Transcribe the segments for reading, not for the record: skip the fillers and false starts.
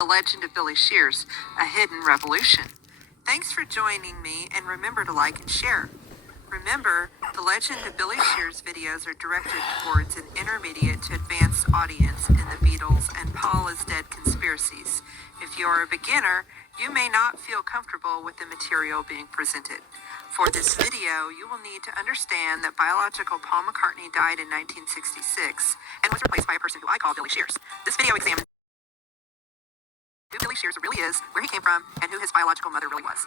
The Legend of Billy Shears, A Hidden Revolution. Thanks for joining me, and remember to like and share. Remember, the Legend of Billy Shears videos are directed towards an intermediate to advanced audience in the Beatles and Paul is Dead conspiracies. If you are a beginner, you may not feel comfortable with the material being presented. For this video, you will need to understand that biological Paul McCartney died in 1966 and was replaced by a person who I call Billy Shears. This video examines who Billy Shears really is, where he came from, and who his biological mother really was.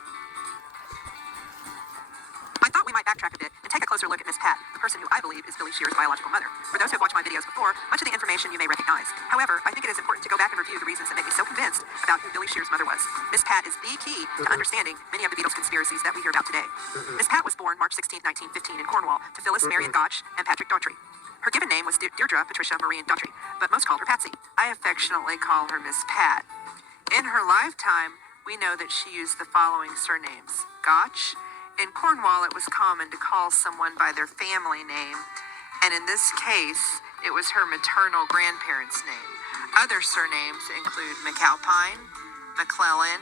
I thought we might backtrack a bit and take a closer look at Miss Pat, the person who I believe is Billy Shears' biological mother. For those who have watched my videos before, much of the information you may recognize. However, I think it is important to go back and review the reasons that make me so convinced about who Billy Shears' mother was. Miss Pat is the key to understanding many of the Beatles conspiracies that we hear about today. Miss Pat was born March 16, 1915 in Cornwall to Phyllis Marion Gotch and Patrick Daughtry. Her given name was Deirdre Patricia Marion Daughtry, but most called her Patsy. I affectionately call her Miss Pat. In her lifetime, we know that she used the following surnames. Gotch. In Cornwall, it was common to call someone by their family name, and in this case, it was her maternal grandparents' name. Other surnames include McAlpine, McClellan,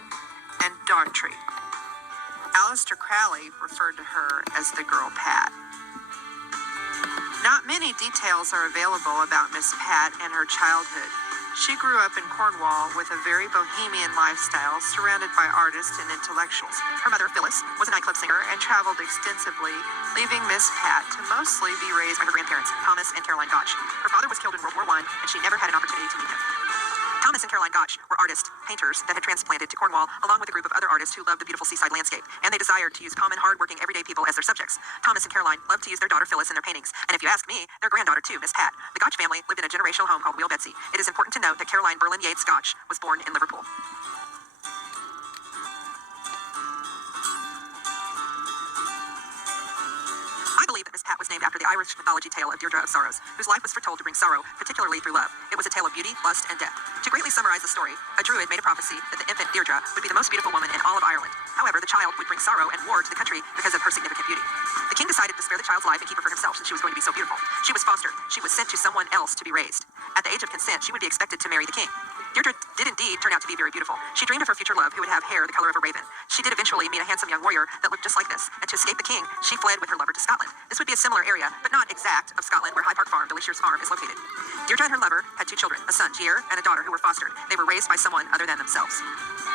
and Daughtry. Aleister Crowley referred to her as the girl Pat. Not many details are available about Miss Pat and her childhood. She grew up in Cornwall with a very bohemian lifestyle surrounded by artists and intellectuals. Her mother, Phyllis, was a nightclub singer and traveled extensively, leaving Miss Pat to mostly be raised by her grandparents, Thomas and Caroline Gotch. Her father was killed in World War I, and she never had an opportunity to meet him. Thomas and Caroline Gotch were artists, painters that had transplanted to Cornwall, along with a group of other artists who loved the beautiful seaside landscape, and they desired to use common, hard-working, everyday people as their subjects. Thomas and Caroline loved to use their daughter Phyllis in their paintings, and if you ask me, their granddaughter too, Miss Pat. The Gotch family lived in a generational home called Wheel Betsy. It is important to note that Caroline Berlin Yates Gotch was born in Liverpool. I believe that Miss Pat was named after the Irish mythology tale of Deirdre of Sorrows, whose life was foretold to bring sorrow, particularly through love. It was a tale of beauty, lust, and death. To greatly summarize the story, a druid made a prophecy that the infant Deirdre would be the most beautiful woman in all of Ireland. However, the child would bring sorrow and war to the country because of her significant beauty. The king decided to spare the child's life and keep her for himself since she was going to be so beautiful. She was fostered. She was sent to someone else to be raised. At the age of consent, she would be expected to marry the king. Deirdre did indeed turn out to be very beautiful. She dreamed of her future love, who would have hair the color of a raven. She did eventually meet a handsome young warrior that looked just like this, and to escape the king, she fled with her lover to Scotland. This would be a similar area, but not exact, of Scotland where High Park Farm, Billy Shears' farm, is located. Deirdre and her lover had two children, a son, Gier, and a daughter who were fostered. They were raised by someone other than themselves.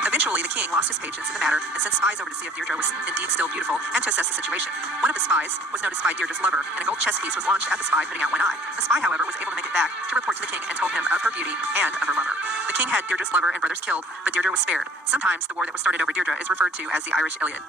Eventually, the king lost his patience in the matter and sent spies over to see if Deirdre was indeed still beautiful and to assess the situation. One of the spies was noticed by Deirdre's lover, and a gold chess piece was launched at the spy, putting out one eye. The spy, however, was able to make it back to report to the king and told him of her beauty and of her lover. The king had Deirdre's lover and brothers killed, but Deirdre was spared. Sometimes the war that was started over Deirdre is referred to as the Irish Iliad.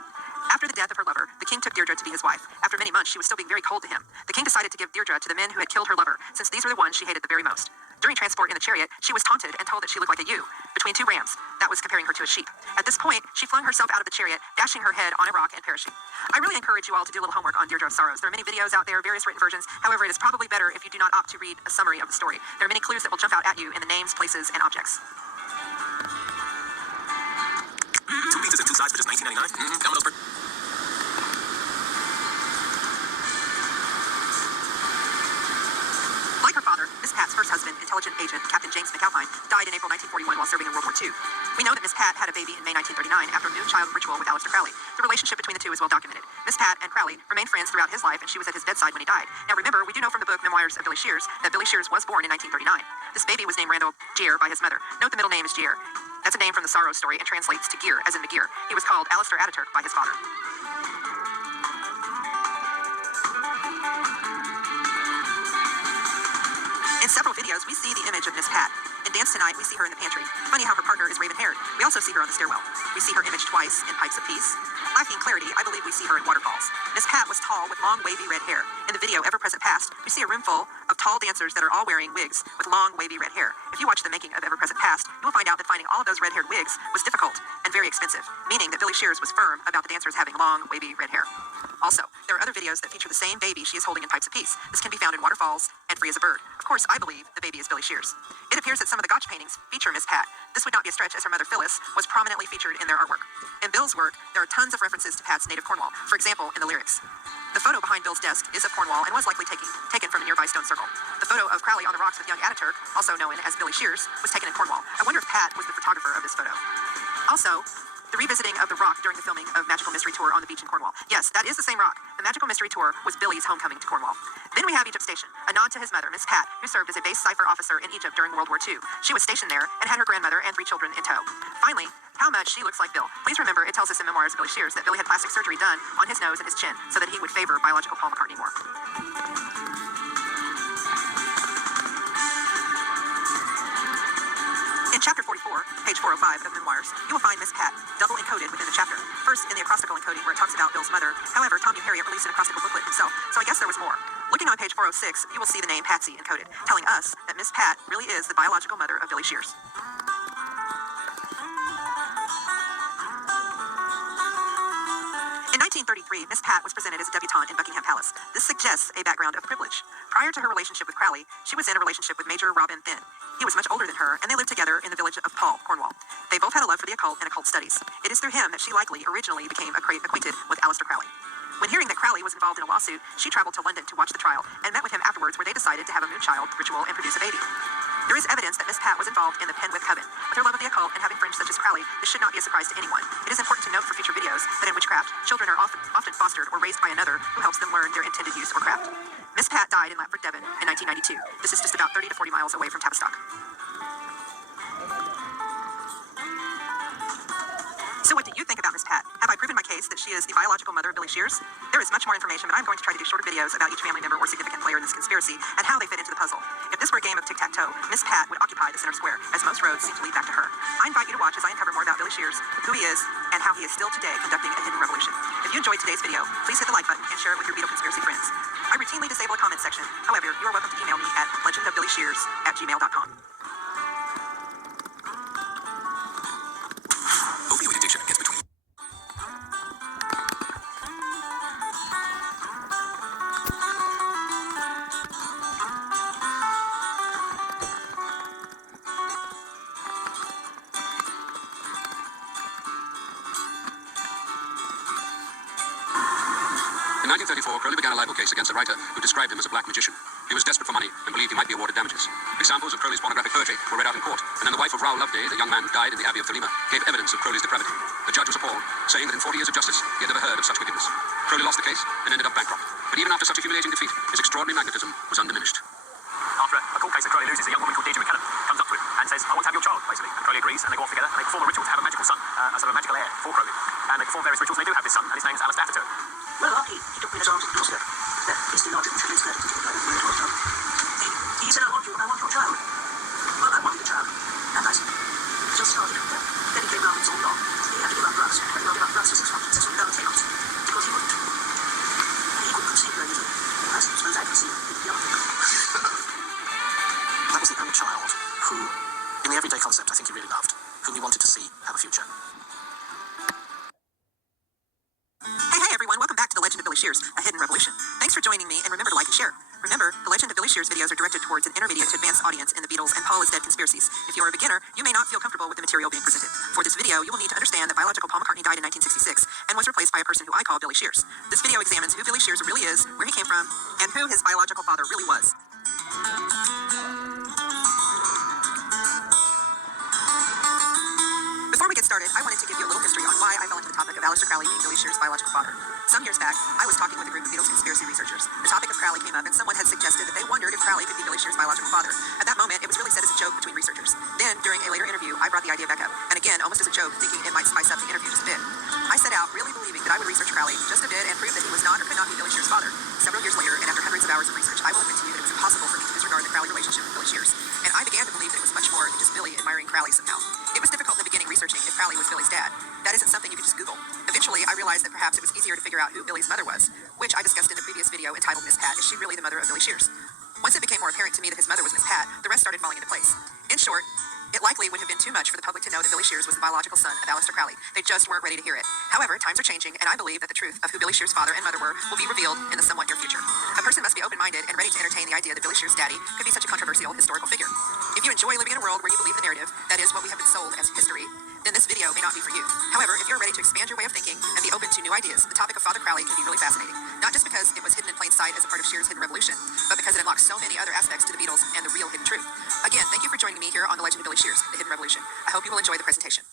After the death of her lover, the king took Deirdre to be his wife. After many months, she was still being very cold to him. The king decided to give Deirdre to the men who had killed her lover, since these were the ones she hated the very most. During transport in the chariot, she was taunted and told that she looked like a ewe between two rams. That was comparing her to a sheep. At this point, she flung herself out of the chariot, dashing her head on a rock and perishing. I really encourage you all to do a little homework on Deirdre of Sorrows. There are many videos out there, various written versions. However, it is probably better if you do not opt to read a summary of the story. There are many clues that will jump out at you in the names, places, and objects. Two pizzas and two sides for just $19.99. Like her father, Miss Pat's first husband, intelligent agent Captain James McAlpine, died in April 1941 while serving in World War II. We know that Miss Pat had a baby in May 1939 after a new child ritual with Aleister Crowley. The relationship between the two is well documented. Miss Pat and Crowley remained friends throughout his life, and she was at his bedside when he died. Now remember, we do know from the book Memoirs of Billy Shears that Billy Shears was born in 1939. This baby was named Randall Gier by his mother. Note the middle name is Gier. That's a name from the Sorrow story and translates to gear, as in the gear. He was called Alistair Ataturk by his father. In several videos, we see the image of Miss Pat. In Dance Tonight, we see her in the pantry. Funny how her partner is raven-haired. We also see her on the stairwell. We see her image twice in Pipes of Peace. Lacking clarity, I believe we see her in Waterfalls. Miss Pat was tall with long, wavy red hair. In the video Ever Present Past, we see a room full of tall dancers that are all wearing wigs with long, wavy red hair. If you watch the making of Ever Present Past, you will find out that finding all of those red-haired wigs was difficult and very expensive, meaning that Billy Shears was firm about the dancers having long, wavy red hair. Also, there are other videos that feature the same baby she is holding in Pipes of Peace. This can be found in Waterfalls and Free as a Bird. Of course, I believe the baby is Billy Shears. It appears that some of the Gotch paintings feature Miss Pat. This would not be a stretch, as her mother Phyllis was prominently featured in their artwork. In Bill's work, there are tons of references to Pat's native Cornwall. For example, in the lyrics, The photo behind Bill's desk is of Cornwall and was likely taken from a nearby stone circle. The photo of Crowley on the rocks with young Ataturk, also known as Billy Shears, was taken in Cornwall. I wonder if Pat was the photographer of this photo. Also, the revisiting of the rock during the filming of Magical Mystery Tour on the beach in Cornwall. Yes, that is the same rock. The Magical Mystery Tour was Billy's homecoming to Cornwall. Then we have Egypt Station, a nod to his mother, Miss Pat, who served as a base cipher officer in Egypt during World War II. She was stationed there and had her grandmother and 3 children in tow. Finally, how much she looks like Bill. Please remember, it tells us in Memoirs of Billy Shears that Billy had plastic surgery done on his nose and his chin so that he would favor biological Paul McCartney more. In chapter 44, page 405 of Memoirs, you will find Miss Pat double encoded within the chapter. First, in the acrostical encoding where it talks about Bill's mother. However, Tommy Harriet released an acrostical booklet himself, so I guess there was more. Looking on page 406, you will see the name Patsy encoded, telling us that Miss Pat really is the biological mother of Billy Shears. In 1933, Miss Pat was presented as a debutante in Buckingham Palace. This suggests a background of privilege. Prior to her relationship with Crowley, she was in a relationship with Major Robin Thynne. He was much older than her, and they lived together in the village of Paul, Cornwall. They both had a love for the occult and occult studies. It is through him that she likely originally became acquainted with Aleister Crowley. When hearing that Crowley was involved in a lawsuit, she traveled to London to watch the trial and met with him afterwards, where they decided to have a moonchild ritual and produce a baby. There is evidence that Miss Pat was involved in the Penwith Coven. With her love of the occult and having friends such as Crowley, this should not be a surprise to anyone. It is important to note for future videos that in witchcraft, children are often fostered or raised by another who helps them learn their intended use or craft. Miss Pat died in Lapford, Devon in 1992. This is just about 30 to 40 miles away from Tavistock. So what do you think about Miss Pat? Have I proven my case that she is the biological mother of Billy Shears? There is much more information, but I'm going to try to do shorter videos about each family member or significant player in this conspiracy and how they fit into the puzzle. If this were a game of tic-tac-toe, Miss Pat would occupy the center square, as most roads seem to lead back to her. I invite you to watch as I uncover more about Billy Shears, who he is, and how he is still today conducting a hidden revolution. If you enjoyed today's video, please hit the like button and share it with your Beetle Conspiracy friends. I routinely disable a comment section. However, you are welcome to email me at legendofbillyshears@gmail.com. Opioid addiction gets between. In 1934, Crowley began a libel case against a writer who described him as a black magician. He was desperate for money and believed he might be awarded damages. Examples of Crowley's pornographic poetry were read out in court, and then the wife of Raoul Loveday, the young man who died in the Abbey of Thelema, gave evidence of Crowley's depravity. The judge was appalled, saying that in 40 years of justice, he had never heard of such wickedness. Crowley lost the case and ended up bankrupt. But even after such a humiliating defeat, his extraordinary magnetism was undiminished. After a court case that Crowley loses, a young woman called Deirdre McCallum comes up to him and says, I want to have your child, basically. And Crowley agrees, and they go off together, and they perform a ritual to have a magical son, a sort of a magical heir for Crowley. And they perform various rituals, and they do have this son, and his name is Aleister Ataturk. Well, after he took me in his arms at the doorstep, he still nodded until his letter to he said, I want your child. Well, I wanted a child. And I said, just started. Then he came round and saw long. He had to give up drugs. He will give up drugs for 6 months. 6 months without takeoffs. Because he wouldn't. He couldn't conceive very little. I suppose I could see the other thing. That was the only child who, in the everyday concept, I think he really loved, whom he wanted to see have a future. Hey everyone, welcome back to The Legend of Billy Shears, a hidden revolution. Thanks for joining me, and remember to like and share. Remember, The Legend of Billy Shears videos are directed towards an intermediate to advanced audience in the Beatles and Paul is Dead conspiracies. If you are a beginner, you may not feel comfortable with the material being presented. For this video, you will need to understand that biological Paul McCartney died in 1966 and was replaced by a person who I call Billy Shears. This video examines who Billy Shears really is, where he came from, and who his biological father really was. Before we get started, I wanted to give you a little history on why I fell into the topic of Aleister Crowley being Billy Shears' biological father. Some years back, I was talking with a group of Beatles conspiracy researchers. The topic of Crowley came up, and someone had suggested that they wondered if Crowley could be Billy Shears' biological father. At that moment, it was really said as a joke between researchers. Then, during a later interview, I brought the idea back up, and again, almost as a joke, thinking it might spice up the interview just a bit. I set out really believing that I would research Crowley just a bit and prove that he was not or could not be Billy Shears' father. Several years later, and after hundreds of hours of research, I will admit to you that it was impossible for me to disregard the Crowley relationship with Billy Shears. And I began to believe that it was much more than just Billy admiring Crowley somehow. It was difficult in the beginning researching if Crowley was Billy's dad. That isn't something you could just Google. Eventually, I realized that perhaps it was easier to figure out who Billy's mother was, which I discussed in the previous video entitled Miss Pat, Is She Really the Mother of Billy Shears? Once it became more apparent to me that his mother was Miss Pat, the rest started falling into place. In short, it likely would have been too much for the public to know that Billy Shears was the biological son of Aleister Crowley. They just weren't ready to hear it. However, times are changing, and I believe that the truth of who Billy Shears' father and mother were will be revealed in the somewhat near future. A person must be open-minded and ready to entertain the idea that Billy Shears' daddy could be such a controversial historical figure. If you enjoy living in a world where you believe the narrative, that is what we have been sold as history, then this video may not be for you. However, if you're ready to expand your way of thinking and be open to new ideas, the topic of Father Crowley can be really fascinating. Not just because it was hidden in plain sight as a part of Shear's hidden revolution, but because it unlocks so many other aspects to the Beatles and the real hidden truth. Again, thank you for joining me here on The Legend of Billy Shears, The Hidden Revolution. I hope you will enjoy the presentation.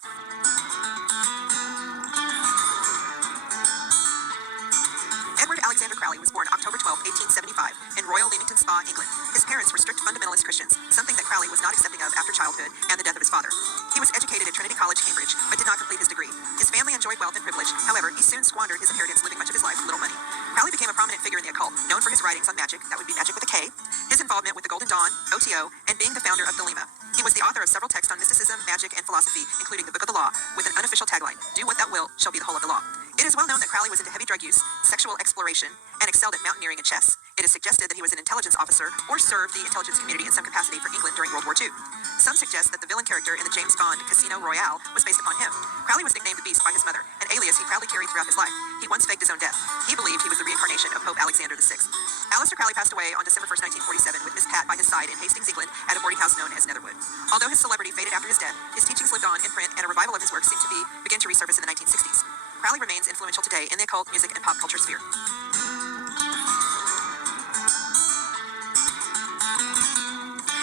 Edward Alexander Crowley was born October 12, 1875, in Royal Leamington Spa, England. His parents were strict fundamentalist Christians, something that Crowley was not accepting of after childhood and the death of his father. He was educated at Trinity College, Cambridge, but did not complete his degree. His family enjoyed wealth and privilege. However, he soon squandered his inheritance, living much of his life with little money. Crowley became a prominent figure in the occult, known for his writings on magic, that would be magic with a K, his involvement with the Golden Dawn, OTO, and being the founder of Thelema. He was the author of several texts on mysticism, magic, and philosophy, including the Book of the Law, with an unofficial tagline, "Do what thou wilt shall be the whole of the law." It is well known that Crowley was into heavy drug use, sexual exploration, and excelled at mountaineering and chess. It is suggested that he was an intelligence officer or served the intelligence community in some capacity for England during World War II. Some suggest that the villain character in the James Bond Casino Royale was based upon him. Crowley was nicknamed the Beast by his mother, an alias he proudly carried throughout his life. He once faked his own death. He believed he was the reincarnation of Pope Alexander VI. Aleister Crowley passed away on December 1st, 1947, with Miss Pat by his side in Hastings, England, at a boarding house known as Netherwood. Although his celebrity faded after his death, his teachings lived on in print, and a revival of his work seemed to begin to resurface in the 1960s. Crowley remains influential today in the occult, music, and pop culture sphere.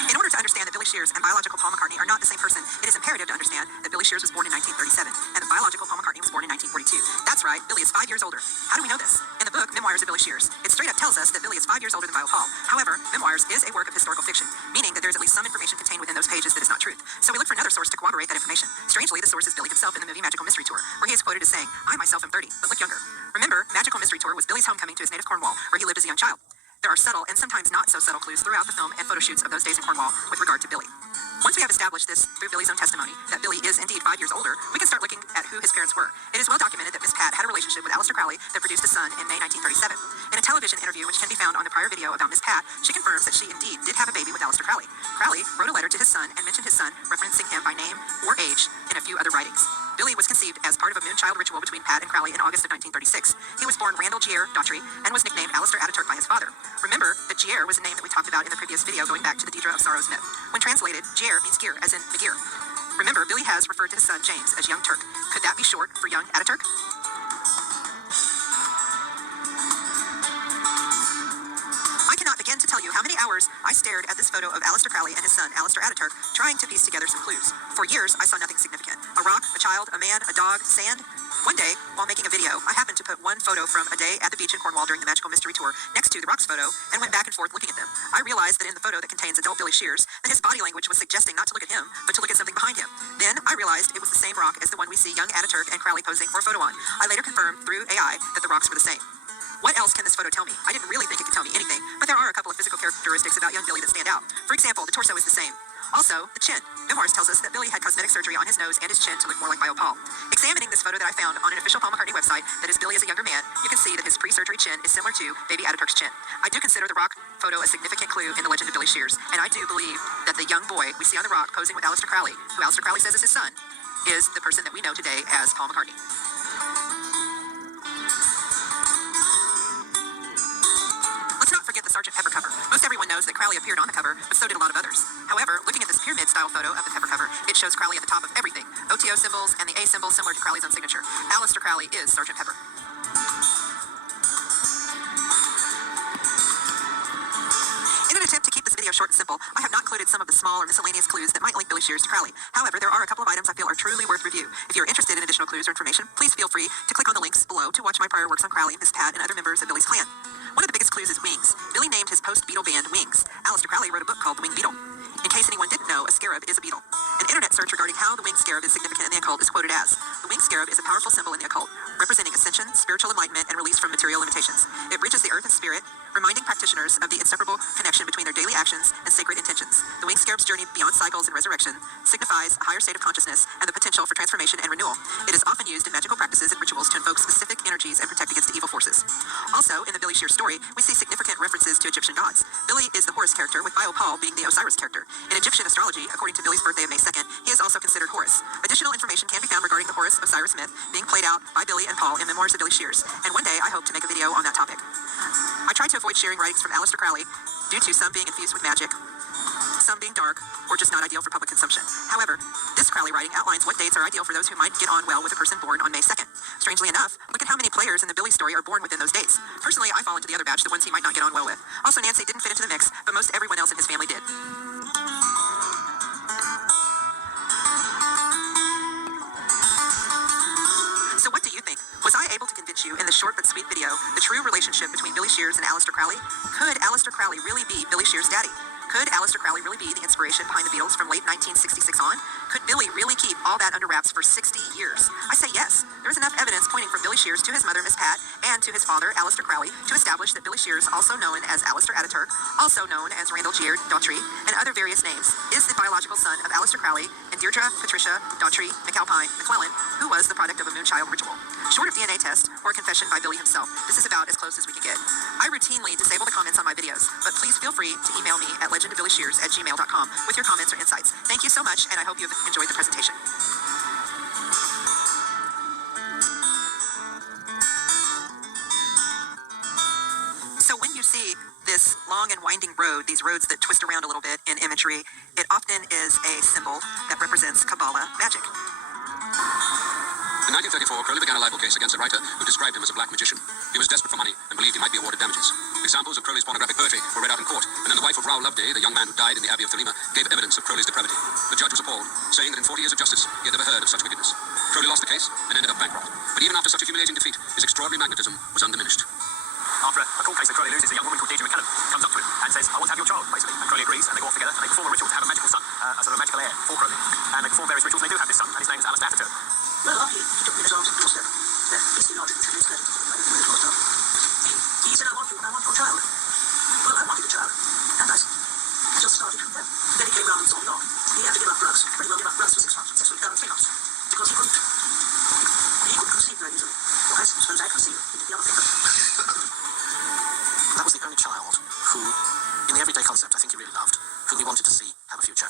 In order to understand that Billy Shears and biological Paul McCartney are not the same person, it is imperative to understand that Billy Shears was born in 1937 and that biological Paul McCartney was born in 1942. That's right, Billy is 5 years older. How do we know this? In the book, Memoirs of Billy Shears, it straight up tells us that Billy is 5 years older than Bio Paul. However, Memoirs is a work of historical fiction, meaning that there is at least some information contained within those pages that is not truth. So we look for another source to corroborate that information. Strangely, the source is Billy himself in the movie Magical Mystery Tour, where he is quoted as saying, "I myself am 30, but look younger." Remember, Magical Mystery Tour was Billy's homecoming to his native Cornwall, where he lived as a young child. There are subtle and sometimes not so subtle clues throughout the film and photo shoots of those days in Cornwall with regard to Billy. Once we have established this through Billy's own testimony, that Billy is indeed 5 years older, we can start looking at who his parents were. It is well documented that Miss Pat had a relationship with Aleister Crowley that produced a son in May 1937. In a television interview which can be found on the prior video about Miss Pat, she confirms that she indeed did have a baby with Aleister Crowley. Crowley wrote a letter to his son and mentioned his son, referencing him by name or age in a few other writings. Billy was conceived as part of a moonchild ritual between Pat and Crowley in August of 1936. He was born Randall Gier Daughtry and was nicknamed Aleister Ataturk by his father. Remember that Gier was a name that we talked about in the previous video going back to the Deidre of Sorrows myth. When translated, Gier means gear, as in McGear. Remember, Billy has referred to his son James as Young Turk. Could that be short for Young Ataturk? I cannot begin to tell you how many hours I stared at this photo of Aleister Crowley and his son, Aleister Ataturk, trying to piece together some clues. For years, I saw nothing significant. A rock, a child, a man, a dog, sand. One day, while making a video, I happened to put one photo from a day at the beach in Cornwall during the Magical Mystery Tour next to the rocks photo and went back and forth looking at them. I realized that in the photo that contains adult Billy Shears, that his body language was suggesting not to look at him, but to look at something behind him. Then I realized it was the same rock as the one we see young Ataturk and Crowley posing for a photo on. I later confirmed through AI that the rocks were the same. What else can this photo tell me? I didn't really think it could tell me anything, but there are a couple of physical characteristics about young Billy that stand out. For example, the torso is the same. Also, the chin. Memoirs tells us that Billy had cosmetic surgery on his nose and his chin to look more like Bio Paul. Examining this photo that I found on an official Paul McCartney website that is Billy as a younger man, you can see that his pre-surgery chin is similar to baby Ataturk's chin. I do consider the rock photo a significant clue in the legend of Billy Shears, and I do believe that the young boy we see on the rock posing with Aleister Crowley, who Aleister Crowley says is his son, is the person that we know today as Paul McCartney. Let's not forget the Sgt. Pepper cover. Most everyone knows that Crowley appeared on the cover, but so did a lot of others. However, looking at this pyramid-style photo of the Pepper cover, it shows Crowley at the top of everything. OTO symbols and the A symbol similar to Crowley's own signature. Aleister Crowley is Sgt. Pepper. In an attempt to keep this video short and simple, I have not included some of the small or miscellaneous clues that might link Billy Shears to Crowley. However, there are a couple of items I feel are truly worth review. If you're interested in additional clues or information, please feel free to click on the links below to watch my prior works on Crowley, Miss Pat, and other members of Billy's clan. One of the biggest clues is wings. Billy named his post-Beatle band Wings. Aleister Crowley wrote a book called The Winged Beetle. In case anyone didn't know, a scarab is a beetle. An internet search regarding how the winged scarab is significant in the occult is quoted as, "The winged scarab is a powerful symbol in the occult, representing ascension, spiritual enlightenment, and release from material limitations. It bridges the earth and spirit, reminding practitioners of the inseparable connection between their daily actions and sacred intentions. The winged scarab's journey beyond cycles and resurrection signifies a higher state of consciousness and the potential for transformation and renewal. It is often used in magical practices and rituals to invoke specific energies and protect against evil forces." Also, in the Billy Shears story, we see significant references to Egyptian gods. Billy is the Horus character, with Bio Paul being the Osiris character. In Egyptian astrology, according to Billy's birthday of May 2nd, he is also considered Horus. Additional information can be found regarding the Horus-Osiris myth being played out by Billy and Paul in Memoirs of Billy Shears, and one day I hope to make a video on that topic. I try to avoid sharing writings from Aleister Crowley due to some being infused with magic, some being dark or just not ideal for public consumption. However, this Crowley writing outlines what dates are ideal for those who might get on well with a person born on May 2nd. Strangely enough, look at how many players in the Billy story are born within those dates. Personally, I fall into the other batch, the ones he might not get on well with. Also, Nancy didn't fit into the mix, but most everyone else in his family did. So what do you think? Was I able to convince you in the short but sweet video the true relationship between Billy Shears and Aleister Crowley? Could Aleister Crowley really be Billy Shears' daddy? Could Aleister Crowley really be the inspiration behind the Beatles from late 1966 on? Could Billy really keep all that under wraps for 60 years? I say yes. There is enough evidence pointing from Billy Shears to his mother, Miss Pat, and to his father, Aleister Crowley, to establish that Billy Shears, also known as Aleister Ataturk, also known as Randall Gear Daughtry, and other various names, is the biological son of Aleister Crowley and Deirdre Patricia Daughtry McAlpine McClellan, who was the product of a moonchild ritual. Short of DNA test or confession by Billy himself, this is about as close as we can get. I routinely disable the comments on my videos, but please feel free to email me at legendofbillyshears@gmail.com with your comments or insights. Thank you so much, and I hope you have enjoyed the presentation. So when you see this long and winding road, these roads that twist around a little bit in imagery, it often is a symbol that represents Kabbalah magic. In 1934, Crowley began a libel case against a writer who described him as a black magician. He was desperate for money and believed he might be awarded damages. Examples of Crowley's pornographic poetry were read out in court, and then the wife of Raoul Loveday, the young man who died in the Abbey of Thelema, gave evidence of Crowley's depravity. The judge was appalled, saying that in 40 years of justice, he had never heard of such wickedness. Crowley lost the case and ended up bankrupt. But even after such a humiliating defeat, his extraordinary magnetism was undiminished. After a court case that Crowley loses, a young woman called Deirdre McCallum comes up to him and says, I want to have your child, basically. And Crowley agrees, and they go off together, and they perform a ritual to have a magical son, a sort of magical heir for Crowley. And they perform various rituals, and they do have this son, and his name is Aleister Ataturk. Well, after he took me to his arms on the doorstep, Mr. Noddy, which is good. He said, I want your child. Well, I wanted a child. And I just started from there. Then he came round and saw me off. He had to give up drugs. Pretty well give up drugs for 6 months, 3 months. Because he couldn't conceive very easily. Well, I suppose I conceived. He did the other thing. That was the only child who, in the everyday concept, I think he really loved, whom he wanted to see have a future.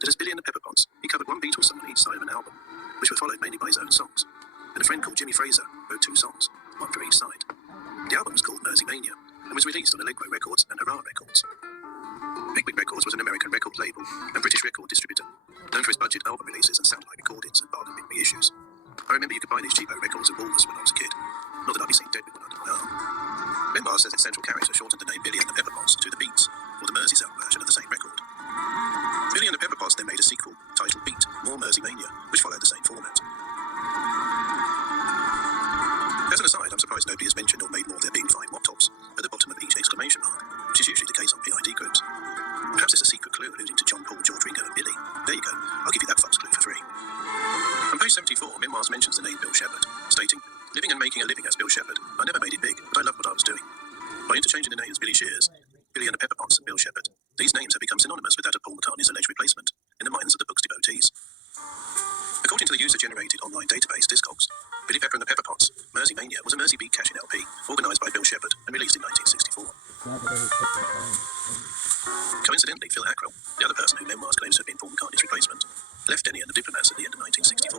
Did as Billy and the Pepperpots, he covered one Beatles song on each side of an album, which were followed mainly by his own songs. And a friend called Jimmy Fraser wrote 2 songs, one for each side. The album was called Mersey Mania and was released on Allegro Records and Hurrah Records. Big Wig Records was an American record label and British record distributor, known for its budget album releases and satellite recordings and bargain bin reissues. I remember you could buy these cheapo records at Woolworths when I was a kid. Not that I'd be seen dead with one under my arm. Memoir says its central character shortened the name Billy and the Pepperpots to the Beats, or the Merseysound version of the same record. Billy and the Pepperpots then made a sequel titled Beat, More Mersey Mania, which followed the same format. As an aside, I'm surprised nobody has mentioned or made more there being 5 mop tops at the bottom of each exclamation mark, which is usually the case on PID groups. Perhaps it's a secret clue alluding to John, Paul, George, Ringo and Billy. There you go, I'll give you that false clue for free. On page 74, Memoirs mentions the name Bill Shepherd, stating, living and making a living as Bill Shepherd. I never made it big, but I loved what I was doing. By interchanging the names Billy Shears, Billy and the Pepperpots and Bill Shepherd, these names have become synonymous with that of Paul McCartney's alleged replacement in the minds of the book's devotees. According to the user-generated online database Discogs, Billy Pepper and the Pepperpots, Mersey Mania was a Mersey beat cash-in LP organised by Bill Shepherd and released in 1964. Coincidentally, Phil Ackrell, the other person who Memoirs claims to have been Paul McCartney's replacement, left Denny and the Diplomats at the end of 1964,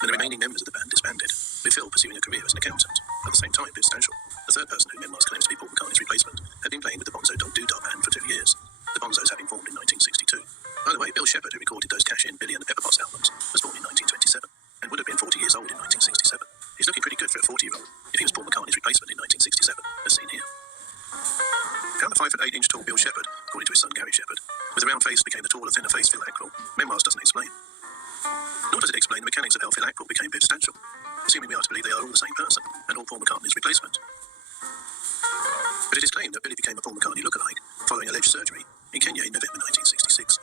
and the remaining members of the band disbanded, with Phil pursuing a career as an accountant. At the same time, Biff Stanchel, the third person who Memoirs claims to be Paul McCartney's replacement, had been playing with the Bonzo Dog Doodah band for 2 years, the Bonzos having formed in 1962. By the way, Bill Shepherd, who recorded those cash-in Billy and the Pepperpots albums, was born in 1927, and would have been 40 years old in 1967. He's looking pretty good for a 40-year-old, if he was Paul McCartney's replacement in 1967, as seen here. How the 5'8" tall Bill Shepherd, according to his son Gary Shepherd, with a round face became the taller, thinner face Phil Ackrell, Memoirs doesn't explain. Nor does it explain the mechanics of how Phil Ackrell became Biff Stanchel, assuming we are to believe they are all the same person, and all Paul McCartney's replacement. But it is claimed that Billy became a Paul McCartney lookalike following alleged surgery in Kenya in November 1966,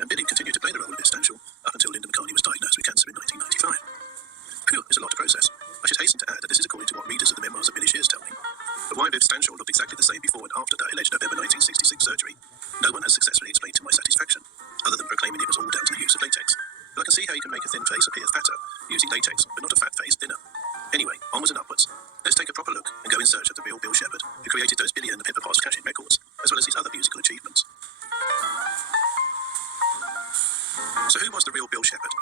and Billy continued to play the role of Biff Stanchel up until Linda McCartney was diagnosed with cancer in 1995. Phew, it's a lot to process. I should hasten to add that this is according to what readers of the Memoirs of Billy Shears tell me. But why Biff Stanchel looked exactly the same before and after that alleged November 1966 surgery, no one has successfully explained to my satisfaction, other than proclaiming it was all down to the use of latex. But I can see how you can make a thin face appear fatter using latex, but not a fat face thinner. Anyway, onwards and upwards. Let's take a proper look and go in search of the real Bill Shepherd, who created those Billy and the Pepperpots cash-in records, as well as his other musical achievements. So who was the real Bill Shepherd?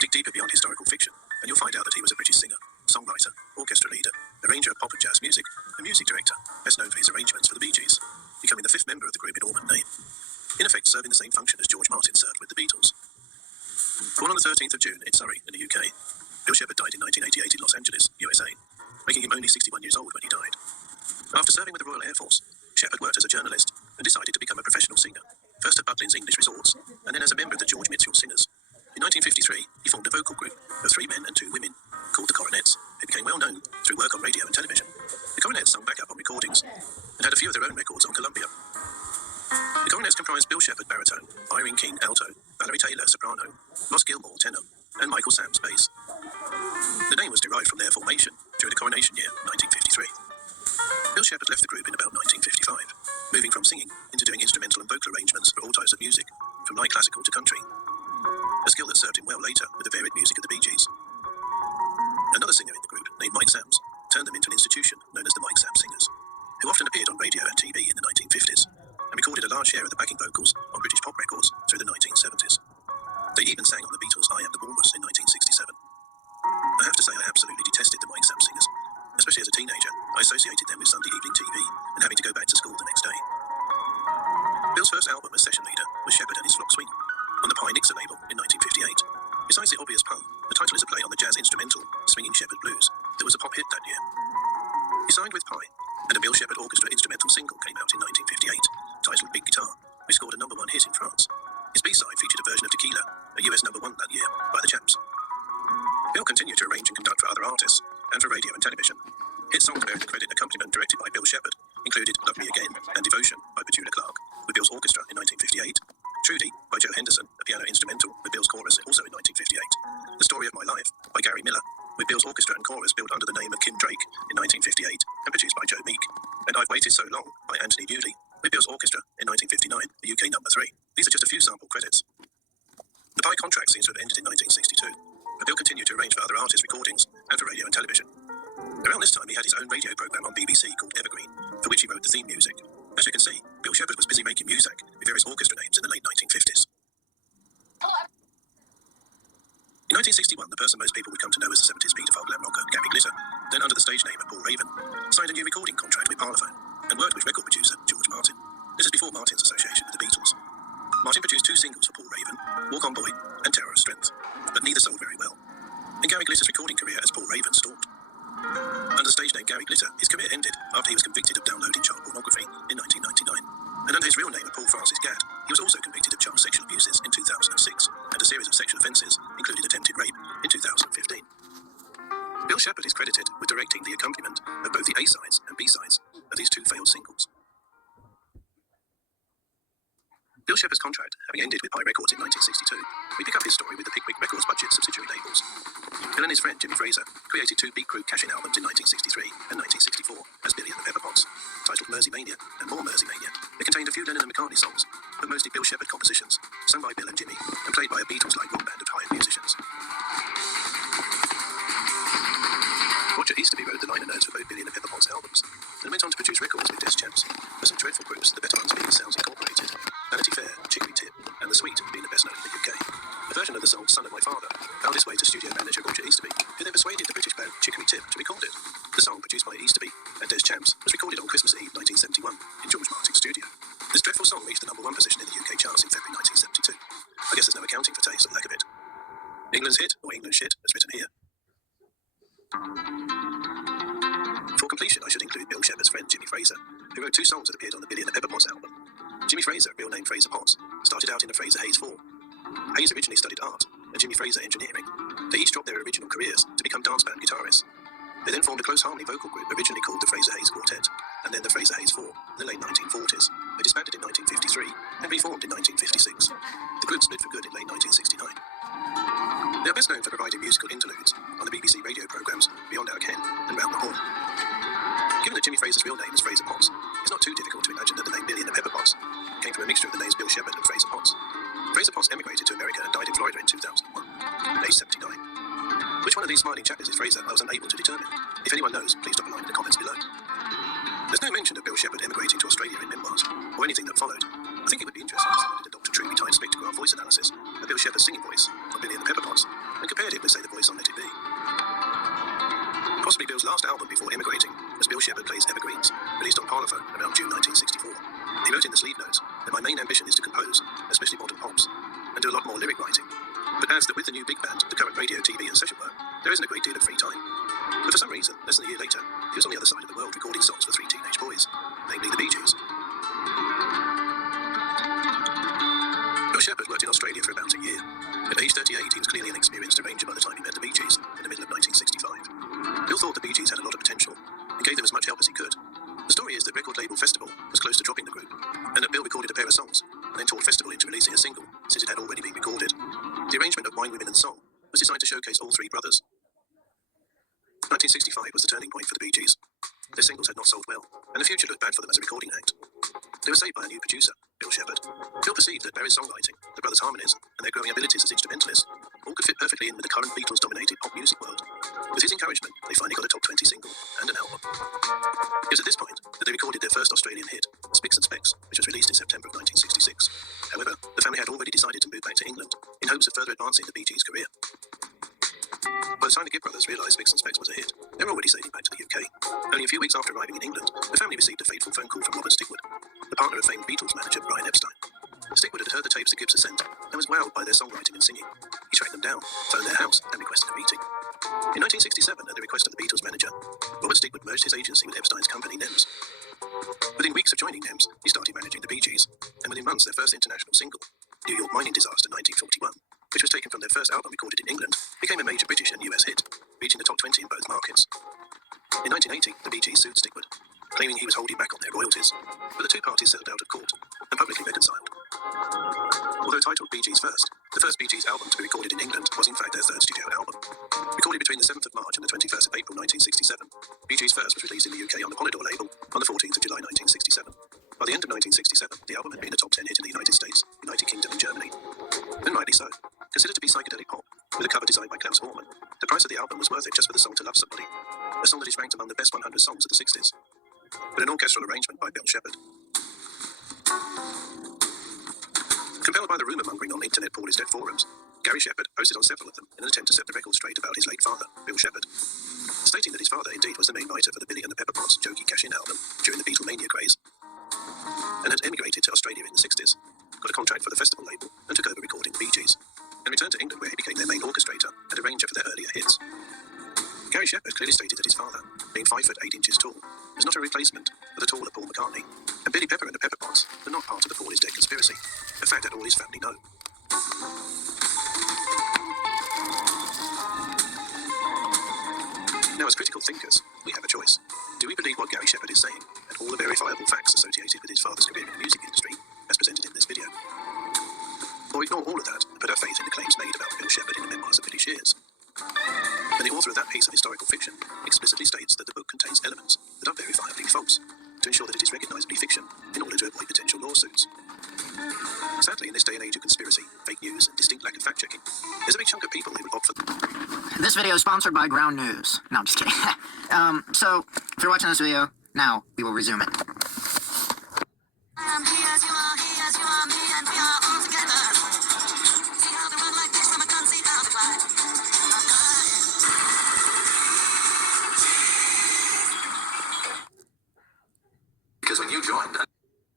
Dig deeper beyond historical fiction, and you'll find out that he was a British singer, songwriter, organist, orchestra leader, arranger of pop and jazz music, and music director, best known for his arrangements for the Bee Gees, becoming the fifth member of the group in all but name. In effect, serving the same function as George Martin served with the Beatles. Born on the 13th of June in Surrey, in the UK, Bill Shepherd died in 1988 in Los Angeles, USA, making him only 61 years old when he died. After serving with the Royal Air Force, Shepherd worked as a journalist and decided to become a professional singer, first at Butlin's English Resorts, and then as a member of the George Mitchell Singers. In 1953, he formed a vocal group of 3 men and 2 women, called the Coronets, who became well known through work on radio and television. The Coronets sung backup on recordings, and had a few of their own records on Columbia. The Coronets comprised Bill Shepherd, baritone, Irene King, alto, Valerie Taylor, soprano, Ross Gilmore, tenor, and Michael Samms, bass. The name was derived from their formation during the coronation year, 1953. Bill Shepherd left the group in about 1955, moving from singing into doing instrumental and vocal arrangements for all types of music, from light classical to country, a skill that served him well later with the varied music of the Bee Gees. Another singer in the group, named Mike Samms, turned them into an institution known as the Mike Samms Singers, who often appeared on radio and TV in the 1950s, and recorded a large share of the backing vocals on British pop records through the 1970s. They even sang on the Beatles' I Am the Walrus in 1967. I have to say I absolutely detested the Mike Samms Singers. Especially as a teenager, I associated them with Sunday evening TV and having to go back to school the next day. Bill's first album as session leader was Shepherd and His Flock Swing, on the Pie Nixon label in 1958. Besides the obvious pun, the title is a play on the jazz instrumental Swinging Shepherd Blues that was a pop hit that year. He signed with Pie, and a Bill Shepherd Orchestra instrumental single came out in 1958, titled Big Guitar, which scored a #1 hit in France. His B-side featured a version of Tequila, a US #1 that year, by the Chaps. Bill continued to arrange and conduct for other artists, and for radio and television. Hit songs bearing the credit accompaniment directed by Bill Shepherd included Love Me Again and Devotion by Petula Clark, with Bill's orchestra in 1958, Trudy by Joe Henderson, a piano instrumental with Bill's chorus also in 1958, The Story of My Life by Gary Miller, with Bill's orchestra and chorus built under the name of Kim Drake in 1958 and produced by Joe Meek, and I've Waited So Long by Anthony Bewley, with Bill's orchestra in 1959, the UK #3. These are just a few sample credits. The Pie contract seems to have ended in 1962, but Bill continued to arrange for other artists' recordings and for radio and television. Around this time, he had his own radio program on BBC called Evergreen, for which he wrote the theme music. As you can see, Bill Shepherd was busy making music with various orchestra names in the late 1950s. In 1961, the person most people would come to know as the 70s paedophile glam rocker Gary Glitter, then under the stage name of Paul Raven, signed a new recording contract with Parlophone and worked with record producer George Martin. This is before Martin's association with the Beatles. Martin produced 2 singles for Paul Raven, Walk On Boy and Terror of Strength, but neither sold very well, and Gary Glitter's recording career as Paul Raven stalled. Under the stage name Gary Glitter, his career ended after he was convicted of downloading child pornography in 1999. And under his real name of Paul Francis Gadd, he was also convicted of child sexual abuses in 2006 and a series of sexual offences, including attempted rape, in 2015. Bill Shepherd is credited with directing the accompaniment of both the A-sides and B-sides of these 2 failed singles. Bill Shepherd's contract having ended with Pie Records in 1962, we pick up his story with the Pickwick Records budget subsidiary labels. Bill and his friend Jimmy Fraser created 2 Beat Group cash-in albums in 1963 and 1964 as Billy and the Pepperpots, titled Mersey Mania and More Mersey Mania. They contained a few Lennon and McCartney songs, but mostly Bill Shepherd compositions, sung by Bill and Jimmy, and played by a Beatles-like rock band of hired musicians. Roger Easterby wrote the liner notes for both Billy and the Pepperpots albums, and went on to produce records with Des Champs, for some dreadful groups, the better ones being Sounds Incorporated, Vanity Fair, Chicory Tip, and The Sweet being the best known in the UK. A version of the song Son of My Father found its way to studio manager Roger Easterby, who then persuaded the British band Chicory Tip to record it. The song, produced by Easterby and Des Champs, was recorded on Christmas Eve 1971 in George Martin's studio. This dreadful song reached the #1 position in the UK charts in February 1972. I guess there's no accounting for taste or lack of it. England's hit, or England's shit, as written here. For completion, I should include Bill Shepherd's friend Jimmy Fraser, who wrote 2 songs that appeared on the Billy and the Pepperpots album. Jimmy Fraser, real name Fraser Potts, started out in the Fraser Hayes 4. Hayes originally studied art, and Jimmy Fraser engineering. They each dropped their original careers to become dance band guitarists. They then formed a close harmony vocal group originally called the Fraser Hayes Quartet, and then the Fraser Hayes 4 in the late 1940s. They disbanded in 1953 and reformed in 1956. The group split for good in late 1969. They are best known for providing musical interludes on the BBC radio programmes Beyond Our Ken and Round the Horn. Given that Jimmy Fraser's real name is Fraser Potts, it's not too difficult to imagine that the name Billy and the Pepperpots came from a mixture of the names Bill Shepherd and Fraser Potts. Fraser Potts emigrated to America and died in Florida in 2001, aged 79. Which one of these smiling chappies is Fraser, I was unable to determine. If anyone knows, please drop a line in the comments below. There's no mention of Bill Shepherd emigrating to Australia in memoirs, or anything that followed. I think it would be interesting if someone did a Dr. Truby Time spectrograph voice analysis of Bill Shepherd's singing voice on Billy and the Pepperpots, and compared it with, say, the voice on Let It Be. Possibly Bill's last album before immigrating was Bill Shepherd Plays Evergreens, released on Parlophone around June 1964. He wrote in the sleeve notes that my main ambition is to compose, especially modern pops, and do a lot more lyric writing. But adds that with the new big band, the current radio, TV and session work, there isn't a great deal of free time. But for some reason, less than a year later, he was on the other side of the world recording songs for 3 teenage boys, namely the Bee Gees. Bill Shepherd worked in Australia for about a year. At age 38, he was clearly an experienced arranger by the time he met the Bee Gees in the middle of 1965. Bill thought the Bee Gees had a lot of potential and gave them as much help as he could. The story is that record label Festival was close to dropping the group, and that Bill recorded a pair of songs and then talked Festival into releasing a single since it had already been recorded. The arrangement of Wine, Women and Song was designed to showcase all 3 brothers. 1965 was the turning point for the Bee Gees. Their singles had not sold well, and the future looked bad for them as a recording act. They were saved by a new producer, Bill Shepherd. Bill perceived that Barry's songwriting, the brothers' harmonies, and their growing abilities as instrumentalists all could fit perfectly in with the current Beatles-dominated pop music world. With his encouragement, they finally got a top 20 single and an album. It was at this point that they recorded their first Australian hit, Spicks and Specks, which was released in September of 1966. However, the family had already decided to move back to England in hopes of further advancing the Bee Gees' career. By the time the Gibb brothers realised Spicks and Specks was a hit, they were already sailing back to the UK. Only a few weeks after arriving in England, the family received a fateful phone call from Robert Stigwood, the partner of famed Beatles manager Brian Epstein. Stigwood had heard the tapes the Gibbs had sent and was wowed by their songwriting and singing. He tracked them down, phoned their house, and requested a meeting. In 1967, at the request of the Beatles manager, Robert Stigwood merged his agency with Epstein's company, NEMS. Within weeks of joining NEMS, he started managing the Bee Gees, and within months their first international single, New York Mining Disaster 1941, which was taken from their first album recorded in England, became a major British and US hit, reaching the top 20 in both markets. In 1980, the Bee Gees sued Stigwood, claiming he was holding back on their royalties, but the 2 parties settled out of court and publicly reconciled. Although titled Bee Gees First, the first Bee Gees album to be recorded in England was in fact their 3rd studio album. Recorded between the 7th of March and the 21st of April 1967, Bee Gees First was released in the UK on the Polydor label on the 14th of July 1967. By the end of 1967, the album had been a top 10 hit in the United States, United Kingdom and Germany. And rightly so. Considered to be psychedelic pop, with a cover designed by Klaus Voormann, the price of the album was worth it just for the song To Love Somebody, a song that is ranked among the best 100 songs of the 60s. But an orchestral arrangement by Bill Shepherd. Compelled by the rumour-mongering on Internet Paul is Dead forums, Gary Shepherd posted on several of them in an attempt to set the record straight about his late father, Bill Shepherd, stating that his father indeed was the main writer for the Billy and the Pepperpots Jokey Cash-In album during the Beatlemania craze, and had emigrated to Australia in the 60s, got a contract for the Festival label, and took over recording the Bee Gees, and returned to England where he became their main orchestrator and arranger for their earlier hits. Gary Shepherd clearly stated that his father, being 5 foot 8 inches tall, was not a replacement for the taller Paul McCartney, and Billy Pepper and the Pepperpots were not part of the Paul is Dead conspiracy, a fact that all his family know. Now, as critical thinkers, we have a choice. Do we believe what Gary Shepherd is saying, and all the verifiable facts associated with his father's career in the music industry, as presented in this video? Or ignore all of that and put our faith in the claims made about Bill Shepherd in the memoirs of Billy Shears? And the author of that piece of historical fiction explicitly states that the book contains elements that are verifiably false, to ensure that it is recognisably fiction in order to avoid potential lawsuits. Sadly, in this day and age of conspiracy, fake news, and distinct lack of fact-checking, there's a big chunk of people who will opt for... This video is sponsored by Ground News. No, I'm just kidding. So, if you're watching this video, now we will resume it.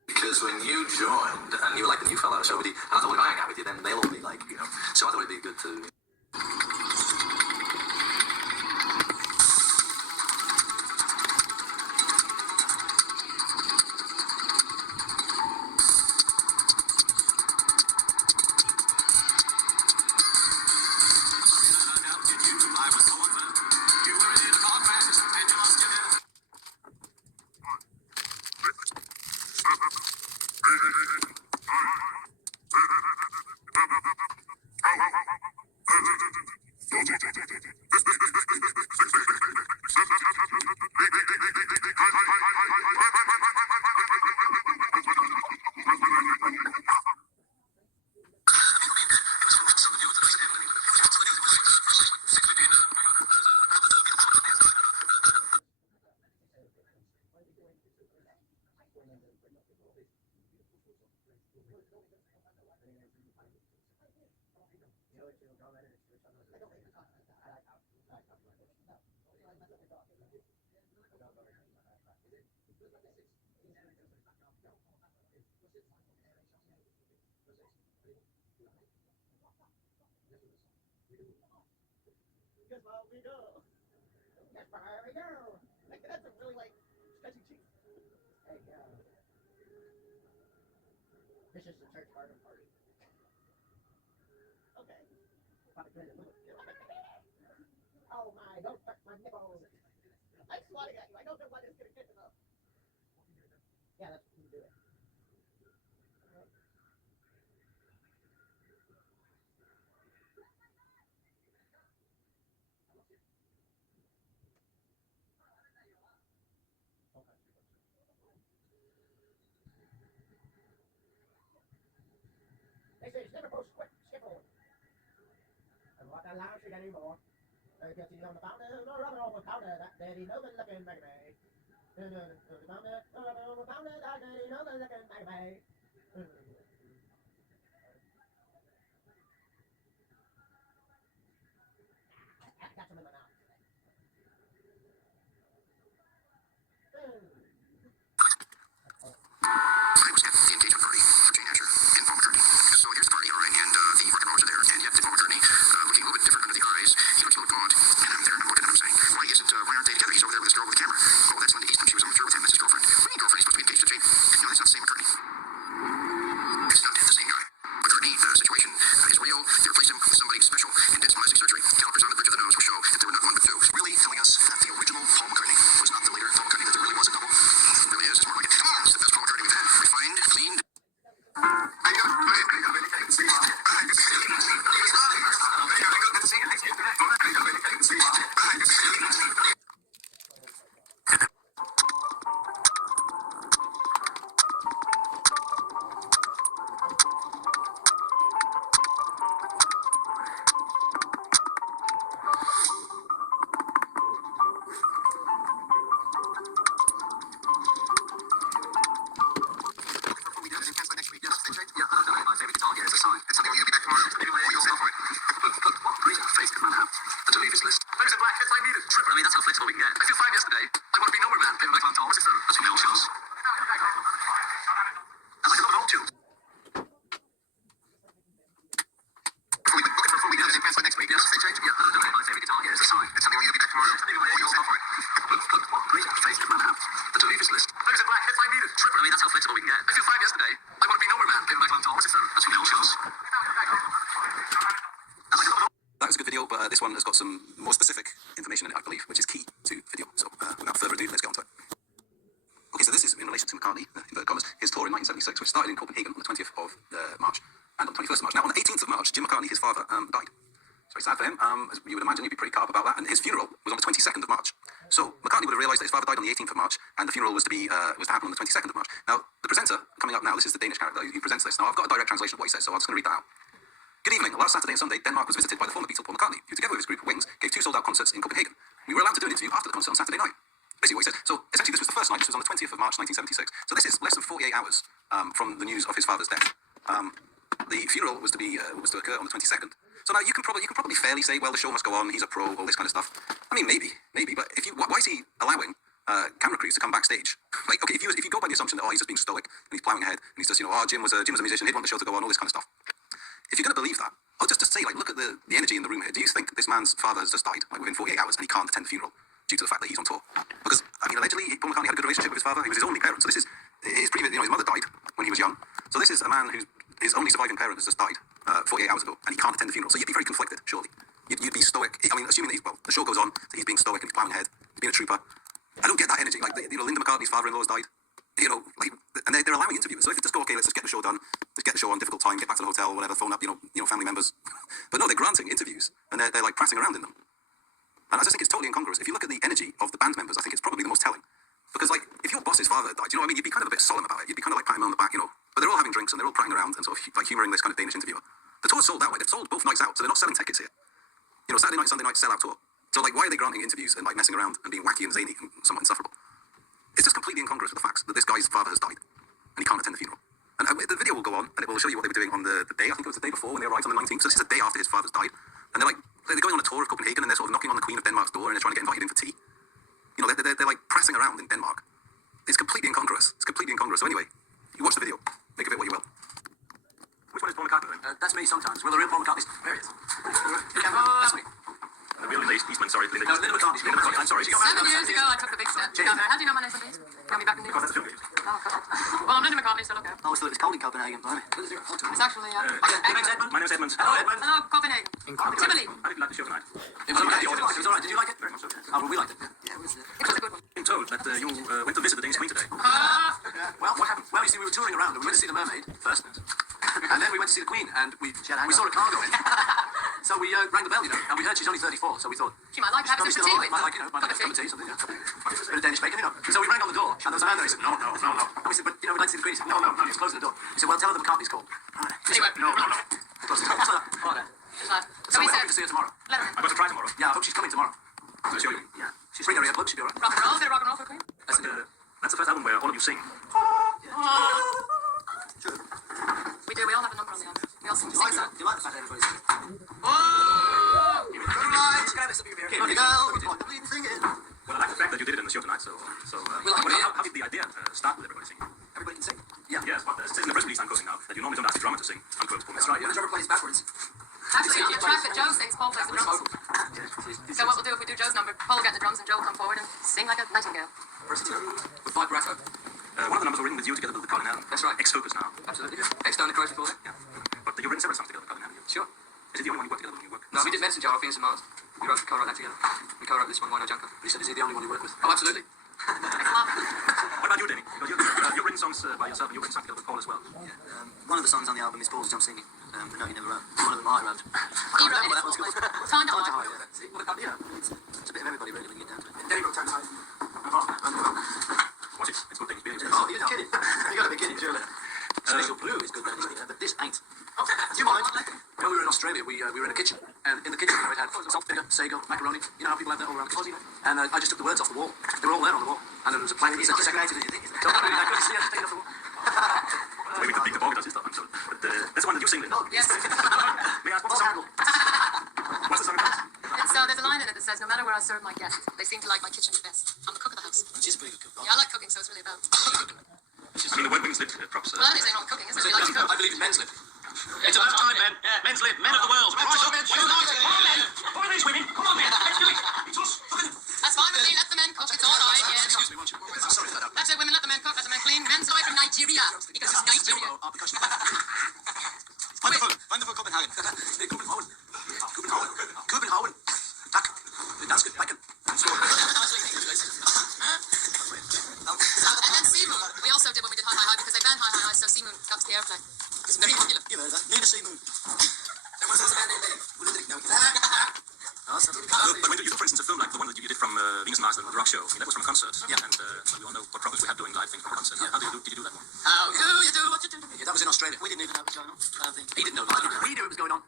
Because when you joined, and you were like the new fellow, so and I thought, well, if I hang out with you, then they'll all be like, so I thought it'd be good to... That's a really like stretchy cheek. Hey, this is the church garden party. Okay. Oh my, don't touch my nipples. I'm swatting at you. I don't know why this is gonna get enough. Yeah, that's what you do it. This is Liverpool's quick skipple. And what allows you anymore? Because he's on the fountain, or rather on the counter, that dirty Noman looking magazine. On the fountain, or rather on the counter, that dirty Noman looking magazine. Got some in my mouth. I was at the engagement party for Jane Asher and Paul McCartney. So here's the party, all right, and the rock and rollers are there, and yet Paul McCartney, looking a little bit different under the eyes, he looks a little gaunt, and I'm there, and I'm looking at him saying, why aren't they together? He's over there with this girl with the camera. Oh, that's Linda Easton. She was on the tour with him. That's his girlfriend. What do you mean girlfriend? He's supposed to be engaged to Jane. No, that's not the same McCartney. It's not the same guy. McCartney, situation is real. They replaced him with somebody special and did some plastic surgery. Calipers on the bridge of the nose will show that they were not one but two. Really telling us that the original Paul McCartney was not the later Paul McCartney, that there really was a double. It really is. It's more like it. It's the best Paul McCartney we've had. Refined, cleaned. That was a good video, but this one has got some more specific information in it, I believe, which is key to video. So without further ado, let's get on to it. Okay, so this is in relation to McCartney, inverted commas, his tour in 1976, which started in Copenhagen on the 20th of March and on the 21st of March. Now, on the 18th of March, Jim McCartney, his father, died. So it's sad for him. As you would imagine, he'd be pretty carb about that. And his funeral was on the 22nd of March. So McCartney would have realised that his father died on the 18th of March, and the funeral was to happen on the 22nd of March. Now, the presenter coming up now, this is the Danish character. He presents this. Now, I've got a direct translation of what he says, so I'm just going to read that out. Good evening. Last Saturday and Sunday, Denmark was visited by the former Beatle Paul McCartney, who, together with his group of Wings, gave 2 sold-out concerts in Copenhagen. We were allowed to do an interview after the concert on Saturday night. Basically what he said. So essentially this was the first night. This was on the 20th of March 1976. So this is less than 48 hours from the news of his father's death. The funeral was to occur on the 22nd. So now you can probably fairly say, well, the show must go on. He's a pro, all this kind of stuff. I mean, maybe. But why is he allowing camera crews to come backstage? Like, okay, if you go by the assumption that he's just being stoic and he's plowing ahead and he's just Jim was a musician, he'd want the show to go on, all this kind of stuff. If you're going to believe that, I'll just say, like, look at the energy in the room here. Do you think this man's father has just died, like, within 48 hours and he can't attend the funeral due to the fact that he's on tour? Because, I mean, allegedly, Paul McCartney had a good relationship with his father. He was his only parent. So this is his previous, his mother died when he was young. So this is a man his only surviving parent has just died 48 hours ago and he can't attend the funeral. So you'd be very conflicted, surely. You'd be stoic. I mean, assuming that the show goes on, so he's being stoic and he's plowing ahead, he's being a trooper. I don't get that energy. Like, Linda McCartney's father-in-law has died. And they're allowing interviews. So if they just go, okay, let's just get the show done, let's get the show on, difficult time, get back to the hotel, whatever, phone up, family members. But no, they're granting interviews, and they're like prattling around in them. And I just think it's totally incongruous. If you look at the energy of the band members, I think it's probably the most telling. Because, like, if your boss's father died, you know what I mean? You'd be kind of a bit solemn about it. You'd be kind of like patting him on the back, But they're all having drinks and they're all prattling around and sort of like humouring this kind of Danish interviewer. The tour's sold out. They've sold both nights out, so they're not selling tickets here. Saturday night, Sunday night, sell-out tour. So, like, why are they granting interviews and, like, messing around and being wacky and zany and somewhat insufferable? It's just completely incongruous with the facts that this guy's father has died and he can't attend the funeral. And the video will go on and it will show you what they were doing on the day, I think it was the day before when they arrived on the 19th. So this is a day after his father's died. And they're going on a tour of Copenhagen and they're sort of knocking on the Queen of Denmark's door and they're trying to get invited in for tea. They're like pressing around in Denmark. It's completely incongruous. So anyway, you watch the video, make of it what you will. Which one is Paul McCartney then? That's me sometimes. Well, the real Paul McCartney's... There he is. That's me. The real Linda Eastman, sorry. Linda. No, Linda McCartney. Linda McCartney, I'm sorry. She got 7 years ago, I took the big step. How do you know my name's Linda? Got me back in the Because that's a film. Oh, God. Well, I'm Linda McCartney, so look out. I always thought it was cold in Copenhagen, blimey. It's actually, My name's Edmund. Hello, Edmund. hello, Copenhagen. Tivoli. How did you like the show tonight? It was okay. It was all right. Did you like it? Very much so. Oh, well, we liked it. Yeah, it was... It was a good one. I'm told that you went to visit the Danish Queen today. Well, what happened? Well, you see, we were touring around and we went to see the Mermaid first. And then we went to see the Queen and we saw a car go in. So we rang the bell, you know, and we heard she's only 34, so we thought... She might like to have Probably some still tea alive, with. might like, you know, might have a cup of tea, something, you know. A bit of Danish bacon, you know. So we rang on the door, and there was a man there, he said, no. And we said, but, you know, we'd like to see the Queen. He said, no, he's closing the door. He said, well, tell her the McCartney's called. Anyway. No. Close the door. All right. So we we're said, hoping to see her tomorrow. let her in. I'm going to try tomorrow. Yeah, I hope she's coming tomorrow. I'll show you. Yeah. She's bring her earplugs, she'll be all right. Rock and roll, bit of rock and roll for Queen. That's the first album where all of you sing. We do, we all have a number on the album. We all sing the same song. You like the fact that everybody's singing? Well, I like the fact that you did it in the show tonight. So how did the idea start with everybody singing? Everybody can sing. Yes, but it says in the press release I'm quoting now that you normally don't ask the drummer to sing. Unquote. That's right, yeah, the drummer plays backwards. Actually, on the track that Joe sings, Paul plays the drums. So what we'll do if we do Joe's number, Paul will get the drums and Joe will come forward and sing like a nightingale. With vibrato. One of the numbers were written with you together with Colin Allen. That's right. Ex-Focus now. Absolutely. Ex-Down the Crows before that. Yeah. But you've written several songs together with Colin Allen. Sure. Is it the only one you work together when you work? No, we did Medicine Jar, Venus and Mars. We co-wrote that together. We co-wrote this one, Why No Junker. He said, is he the only one you work with? Oh, absolutely. What about you, Danny? Because you've written songs by yourself and you've written songs together with Paul as well. Yeah. One of the songs on the album is Paul's Jump Singing. The note he never wrote. One of them I wrote. He wrote it. That one's good. Time to Time to hide. Hide. See, well, yeah, it's a bit of everybody really when you get down to it. Danny wrote Time to Hide. Watch it. It's good things. Oh, you're kidding. You gotta be kidding, surely. Special Blue is good, man, but this ain't. Oh, do you mind? When we were in Australia, we were in a kitchen, and in the kitchen it had salt, vinegar, sago, macaroni. You know how people have that all around the kitchen? And I just took the words off the wall. They were all there on the wall. And there was a plank. He's not segregated, is he? Don't worry, I couldn't see anything off the wall. Maybe the big dog does his stuff, I'm sure. But that's the one that you sing, Linda. Yes. May I ask what's the song? What's the song about? There's a line in it that says, no matter where I serve my guests, they seem to like my kitchen the best. I'm the cook of the house. She's a pretty good cook. Yeah, I like cooking, so it's really about. I mean, the word wings lip props. Well, that is ain't wrong cooking, isn't it? You like to cook. I believe in men's lip. It's about time, men. Men's lip. Men of the world. Rise up. What are these women? Come on, men. Let's do it. It's us. That's fine with me, let the men cook, it's all right, yeah. Excuse me, won't you? Sorry for that. That's it, women, let the men cook, let the men clean. Men's away from Nigeria, because it's Nigeria. Wonderful Copenhagen. Copenhagen. Copenhagen. Tak. Danske bacon. And then Sea Moon, we also did when we did Hi Hi Hi, because they banned Hi Hi Hi, so Sea Moon got to the airplay. It's very popular. You know that. Nina Seamoon. There was a man named Dave. Who did it? No. But when you took, for instance, a film like the one that you did from Venus and Mars, the rock show, I mean, that was from a concert. Yeah. And we all know what problems we had doing live things from a concert. How did you do that one? How do you do what you do? Yeah, that was in Australia. We didn't even know what was going on. I don't think. He didn't know. We knew it was going on.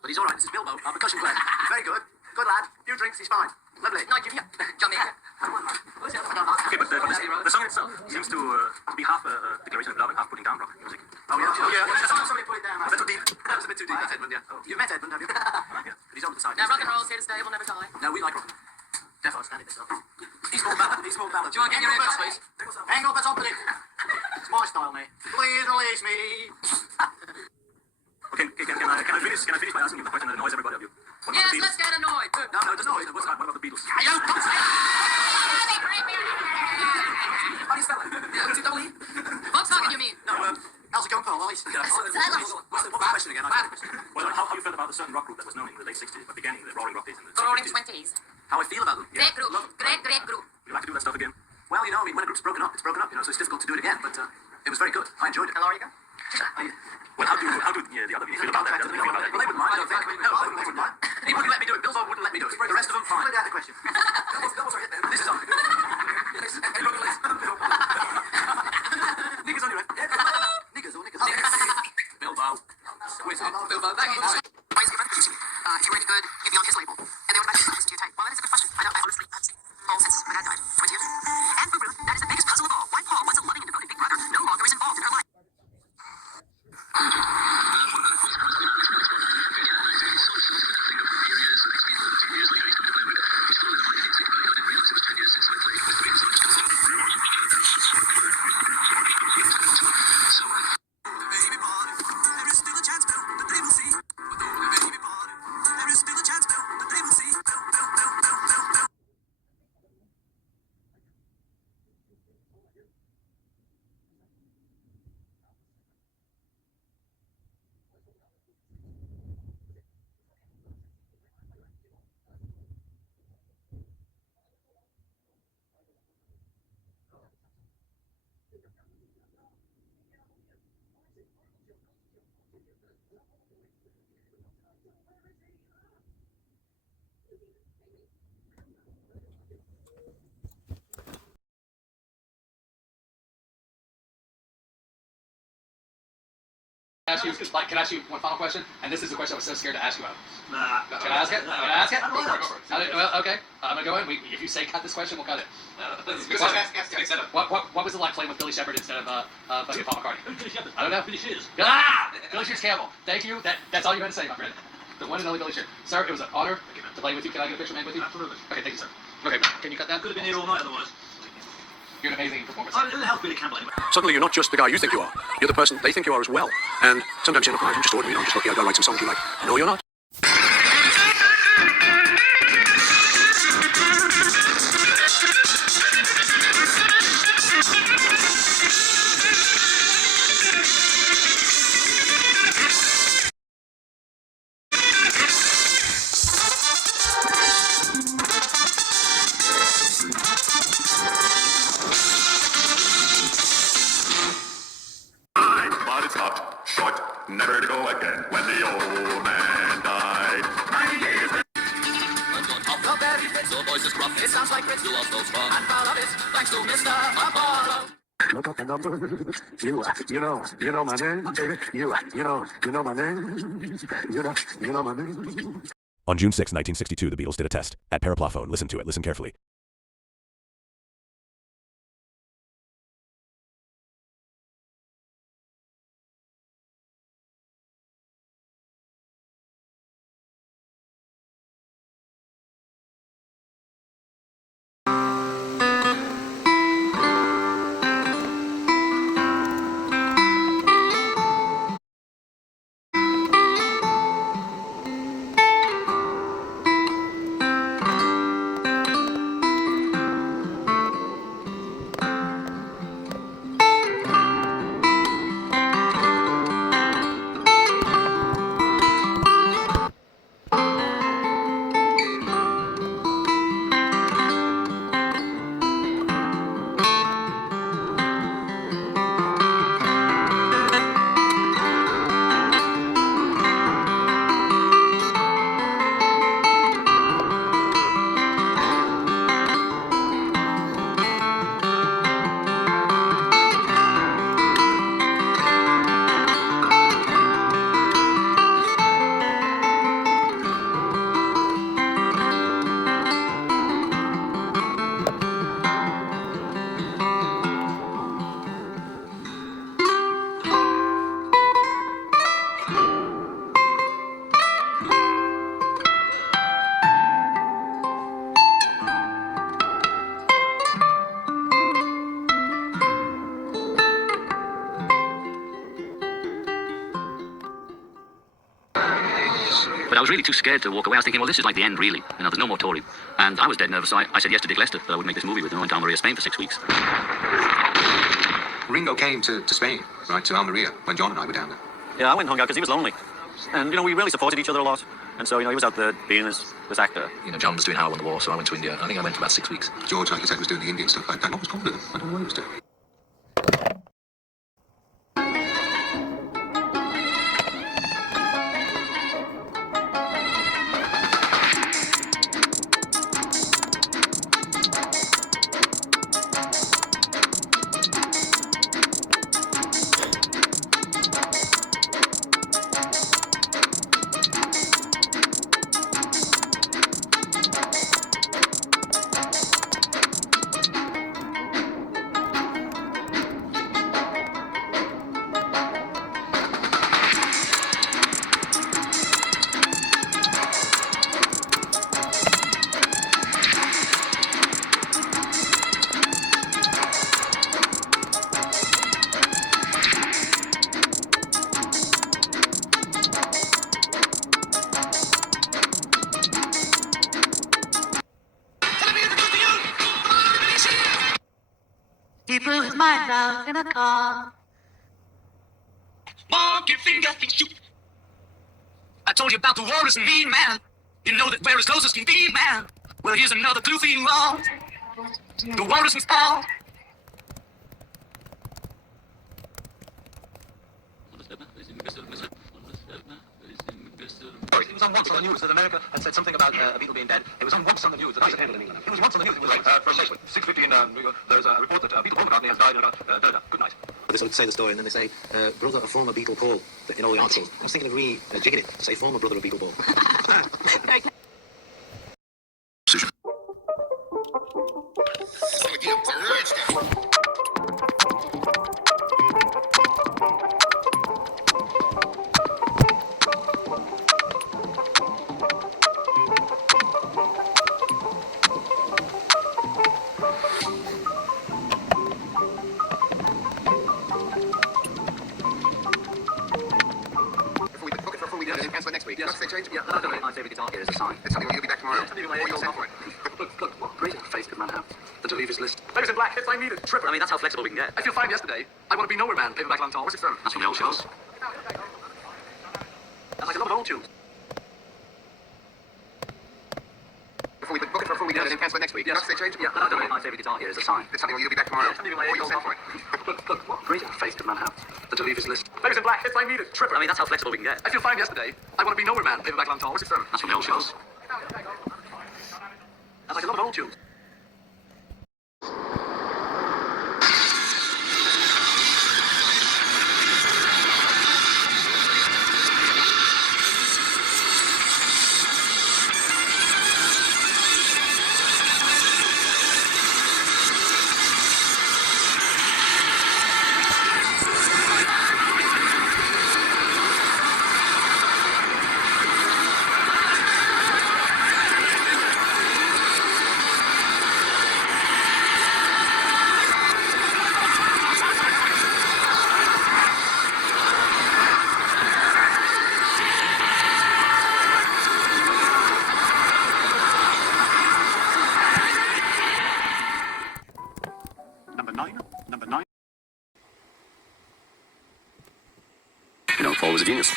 But he's all right. This is Bilbo, our percussion player. Very good. Good lad. Few drinks, he's fine. Lovely. Nigeria, Jamaica. Okay, but the song itself seems to be half a declaration of love and half putting down rock music. Oh, yeah. Somebody put it down. Was that too deep? That was a bit too deep. That's Edmund, yeah. You've met Edmund, have you? Yeah. But he's on the side. Now rock and roll's here to stay, will never die. No, we like rock. Defo standing this up. He's more ballad. He's more ballad. Do you want to get your earbuds, please? Hang up, that's up to it. It's my style, mate. Please release me. Okay, can I finish by asking you the question that annoys everybody of you? What about Yes, the let's Beatles? get annoyed. Good. No, it doesn't always. What about the Beatles? How do you spell it? Is it double E? Volkswagen, you mean? No, how's it going, Paul? What's the question again? Well, how you felt about a certain rock group that was known in the late 60s, but beginning the Roaring Rockies in the The Roaring 60s? 20s. How I feel about them? Great group. Great group. Would you like to do that stuff again? Well, you know, I mean, when a group's broken up, it's broken up, you know, so it's difficult to do it again, but it was very good. I enjoyed it. And Laura, you go? Well, how do the other people feel about that? Well, they wouldn't mind, I don't think. No, they wouldn't mind. He wouldn't let me do it. Bilbo wouldn't let me do it. The rest of them, fine. Let me question. This is on. Niggers on you, right? Niggers or niggers? Bilbo. Bilbo, back in. Why is he about the kitchen? If you rate it good, give me on his label. And they would imagine listen to your tape. Well, that is a good question. I honestly haven't seen Paul since my dad died 20 years. And for Ruth, that is the biggest puzzle of all. Why Paul, once a loving and devoted big brother, no longer is involved in her life. Can I ask you one final question? And this is the question I was so scared to ask you about. Nah. Can I ask it? Can I ask it? Go for it. Well, okay. I'm gonna go in. If you say cut this question, we'll cut it. What was it like playing with Billy Shepard instead of fucking Paul McCartney? I don't know. Billy Shears. Billy Shears Campbell. Thank you. That's all you had to say, my friend. The one and only Billy Shears. Sir, it was an honor to play with you. Can I get a picture made with you? Absolutely. Okay, thank you, sir. Okay, can you cut that? Could have been here all night otherwise. You're an amazing performer. I didn't help Billy Campbell anyway. Suddenly you're not just the guy you think you are. You're the person they think you are as well. And sometimes you're not, I'm just ordinary, I'm just lucky I go write some songs you like. No, you're not. But it stopped short, never to go again when the old man died. 90 years. The very bits, your voice is rough. It sounds like Fritz. You are so strong. I'm proud of it. Thanks to Mr. Apollo. Look up the number. You know my name, baby. You know my name. You know my name. On June 6, 1962, the Beatles did a test at Paraplaphone. Listen to it. Listen carefully. But I was really too scared to walk away. I was thinking, well, this is like the end, really. You know, there's no more touring. And I was dead nervous, so I said yes to Dick Lester that I would make this movie with him. I went to Almeria, Spain for 6 weeks. Ringo came to Spain, right, to Almeria, when John and I were down there. Yeah, I went and hung out because he was lonely. And, we really supported each other a lot. And so, he was out there being this actor. John was doing How I Won the War, so I went to India. I think I went for about 6 weeks. George, like you said, was doing the Indian stuff. I don't know what was called it. I don't know what he was doing. He blew his mind out in a car. Monkey finger, shoot. I told you about the war is a mean man. You know that we're as close as can be, man. Well, here's another clue for you all. The war isn't fall. It was on once on the news that America had said something about a Beatle being dead. It was on once on the news that I handled in England. It was once on the news. It was like, for 6:50 in there's a report that Beatle Paul McCartney has died in about, good night. They sort of say the story and then they say, brother of former Beagle Paul, in all the articles. I was thinking of jigging it to say former brother of Beagle Paul. Cancel it next week. Yes. They change? Yeah, I don't know. My favourite guitar here is a sign. It's something you'll be back tomorrow. Yeah, maybe Or you'll send for it. Look, what great faith could man have? The to leave his list. Ladies in black, hits I needed. Tripper. I mean, that's how flexible we can get. I feel fine yesterday. I want to be nowhere man. Paperback long tall. What's it from? That's from the old shows. That's like a lot of old tunes. Before we book it for a full week, then cancel it next week. Yes. They change? Yeah, I don't know. My favourite guitar here is a sign. It's something you'll be back tomorrow. Yeah, maybe Or you'll send for it. Look, what great faith could man have? The to leave his list. Ladies in black, hits I needed. Tripper. I mean, that's how flexible we can get. I feel fine yesterday. I want to be nowhere man. Paperback long tall. What's it from? That's from the old shows. That's like a lot of old tunes. Number nine. You know, Paul was a genius.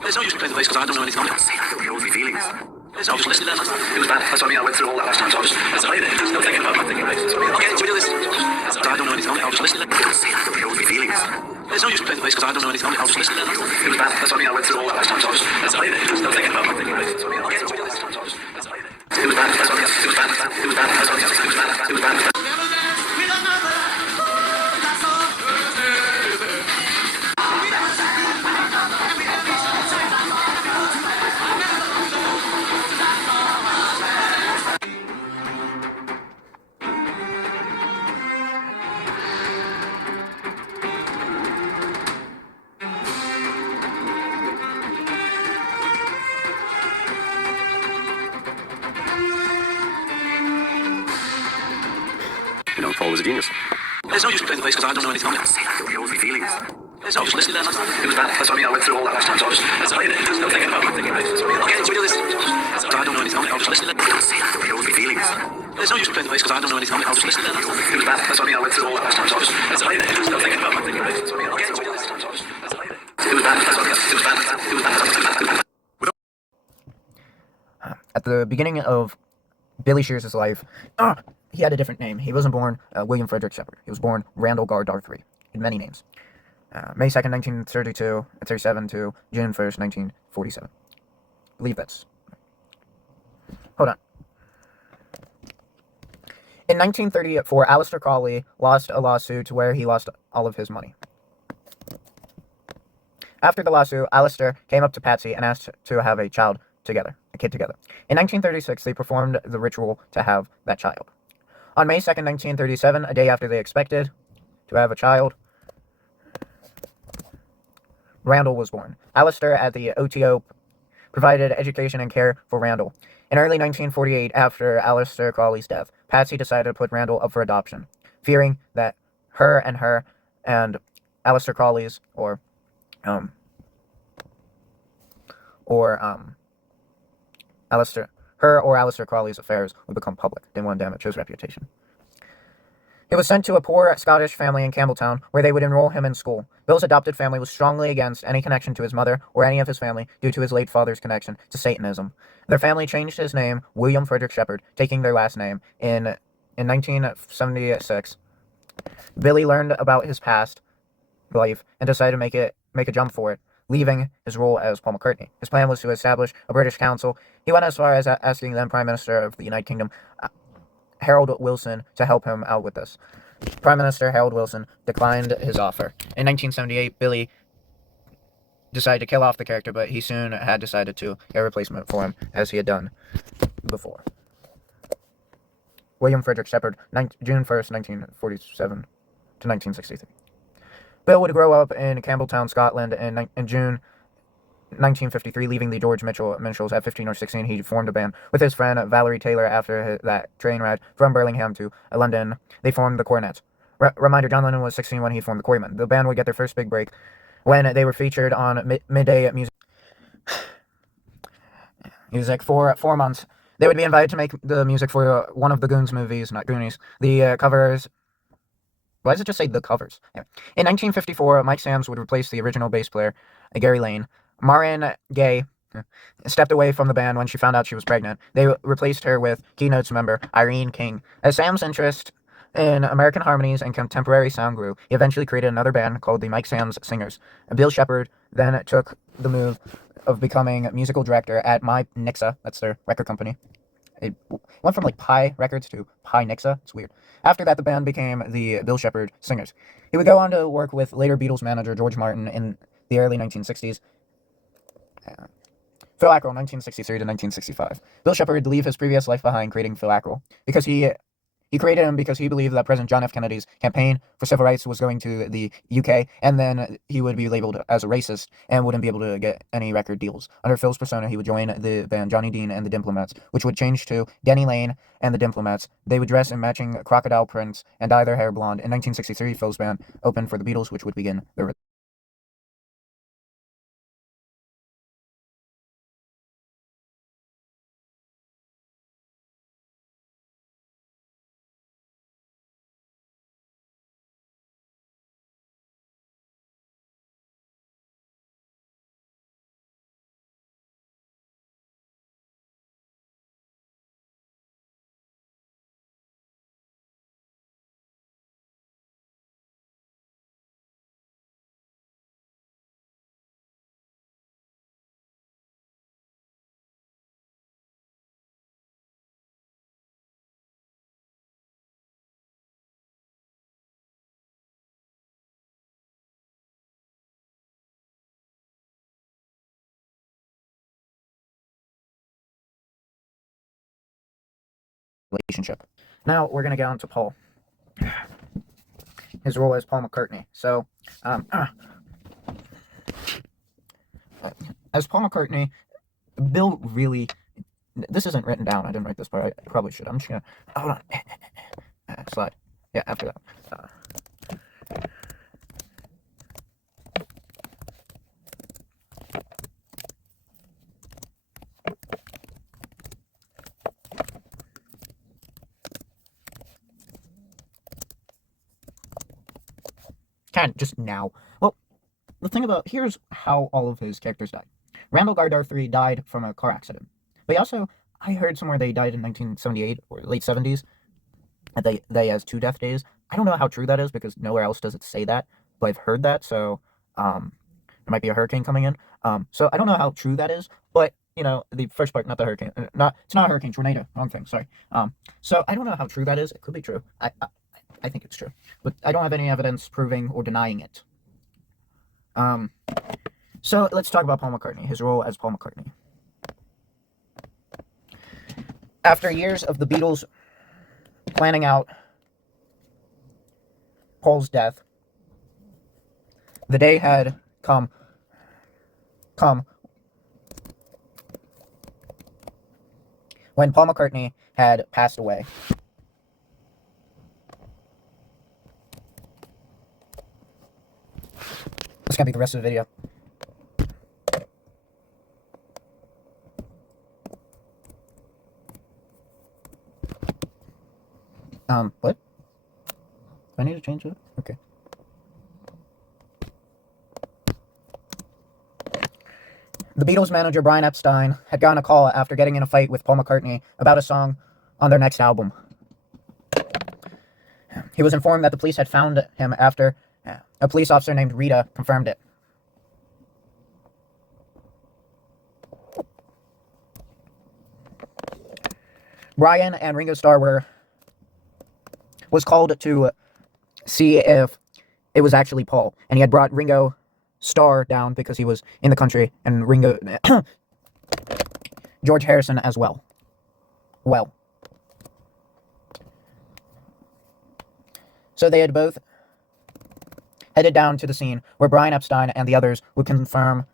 There's no use me playing the bass because I don't know anything on it. Say that, it'll be all my feelings. There's no use listening to that. It was bad. That's what I mean. I went through all that last time, so I just played it. There's no thinking about it. Thinking about it. Okay, so we do this. I don't know anything on it. I'll just listen to that. Say that, it'll be all my feelings. There's no use me playing the bass because I don't know anything on it. I'll just listen to that. It was bad. That's what I mean. I went through all that last time, so I just played it. There's no thinking about it. Thinking about it. Okay, so we do this. It was bad. That's what I mean. It was bad. It was bad. That's what I mean. It was bad. It was bad. You know, Paul was a genius. There's no use me playing the bass because I don't know anything on it. Say that, it'll be all my feelings. There's no use listening to that. It was bad. That's what I mean. I went through all that last time, so I just played it. There's no thinking about it. Thinking about it. Okay, so we do this. I don't know anything on it. I'll just listen to that. Say that, it'll be all my feelings. There's no use me playing the bass because I don't know anything on it. I'll just listen to that. It was bad. That's what I mean. I went through all that last time, so I just played it. There's no thinking about it. Thinking about it. Okay, so we do this. It was bad. That's what I mean. It was bad. It was bad. At the beginning of Billy Shears' life, he had a different name. He wasn't born William Frederick Shepard. He was born Randall Gard Darthree, in many names. May 2nd, 1932, 37 to June 1st, 1947. I believe that's... Hold on. In 1934, Aleister Crowley lost a lawsuit where he lost all of his money. After the lawsuit, Aleister came up to Patsy and asked to have a kid together. In 1936, they performed the ritual to have that child. On May 2nd, 1937, a day after they expected to have a child, Randall was born. Aleister at the OTO provided education and care for Randall. In early 1948, after Aleister Crowley's death, Patsy decided to put Randall up for adoption, fearing that her and Aleister Crowley's Aleister Crowley's affairs would become public. Didn't want to damage his reputation. He was sent to a poor Scottish family in Campbelltown, where they would enroll him in school. Bill's adopted family was strongly against any connection to his mother or any of his family due to his late father's connection to Satanism. Their family changed his name, William Frederick Shepard, taking their last name. In 1976, Billy learned about his past life and decided to make a jump for it, leaving his role as Paul McCartney. His plan was to establish a British council. He went as far as asking then Prime Minister of the United Kingdom, Harold Wilson, to help him out with this. Prime Minister Harold Wilson declined his offer. In 1978, Billy decided to kill off the character, but he soon had decided to get a replacement for him, as he had done before. William Frederick Shepherd, June 1st, 1947 to 1963. Bill would grow up in Campbelltown, Scotland in June 1953, leaving the George Mitchells at 15 or 16. He formed a band with his friend Valerie Taylor after that train ride from Birmingham to London. They formed the Cornets. Reminder, John Lennon was 16 when he formed the Quarrymen. The band would get their first big break when they were featured on midday music for 4 months. They would be invited to make the music for one of the Goons movies, not Goonies. The covers... Why does it just say the covers? Anyway. In 1954, Mike Samms would replace the original bass player, Gary Lane. Marin Gaye stepped away from the band when she found out she was pregnant. They replaced her with Keynotes member Irene King. As Sam's interest in American harmonies and contemporary sound grew, he eventually created another band called the Mike Samms Singers. Bill Shepherd then took the move of becoming musical director at My Nixa, that's their record company. It went from like Pi Records to Pi Nixa. It's weird. After that, the band became the Bill Shepherd Singers. He would go on to work with later Beatles manager George Martin in the early 1960s. Phil Ackrell, 1963 to 1965. Bill Shepherd would leave his previous life behind, creating Phil Ackrell because he created him because he believed that President John F. Kennedy's campaign for civil rights was going to the UK, and then he would be labeled as a racist and wouldn't be able to get any record deals. Under Phil's persona, he would join the band Johnny Dean and the Diplomats, which would change to Denny Lane and the Diplomats. They would dress in matching crocodile prints and dye their hair blonde. In 1963, Phil's band opened for the Beatles, which would begin their relationship. Now we're going to get on to Paul. His role as Paul McCartney. So, as Paul McCartney, Bill really... This isn't written down. I didn't write this part. I probably should. I'm just going to... Hold on. Slide. Yeah, after that. Kind of just now. Well, the thing about... Here's how all of his characters died. Randall Gardarthree died from a car accident. But he also... I heard somewhere they died in 1978 or late 70s. And they has 2 death days. I don't know how true that is because nowhere else does it say that. But I've heard that, so... there might be a hurricane coming in. So I don't know how true that is. But, you know, the first part, not the hurricane. It's not a hurricane, tornado. Wrong thing, sorry. So I don't know how true that is. It could be true. I think it's true. But I don't have any evidence proving or denying it. So let's talk about Paul McCartney, his role as Paul McCartney. After years of the Beatles planning out Paul's death, the day had come when Paul McCartney had passed away. This can't be the rest of the video. What? Do I need to change it? Okay. The Beatles manager, Brian Epstein, had gotten a call after getting in a fight with Paul McCartney about a song on their next album. He was informed that the police had found him after A police officer named Rita confirmed it. Brian and Ringo Starr was called to see if it was actually Paul, and he had brought Ringo Starr down because he was in the country, and Ringo George Harrison as well. So they had both headed down to the scene where Brian Epstein and the others would confirm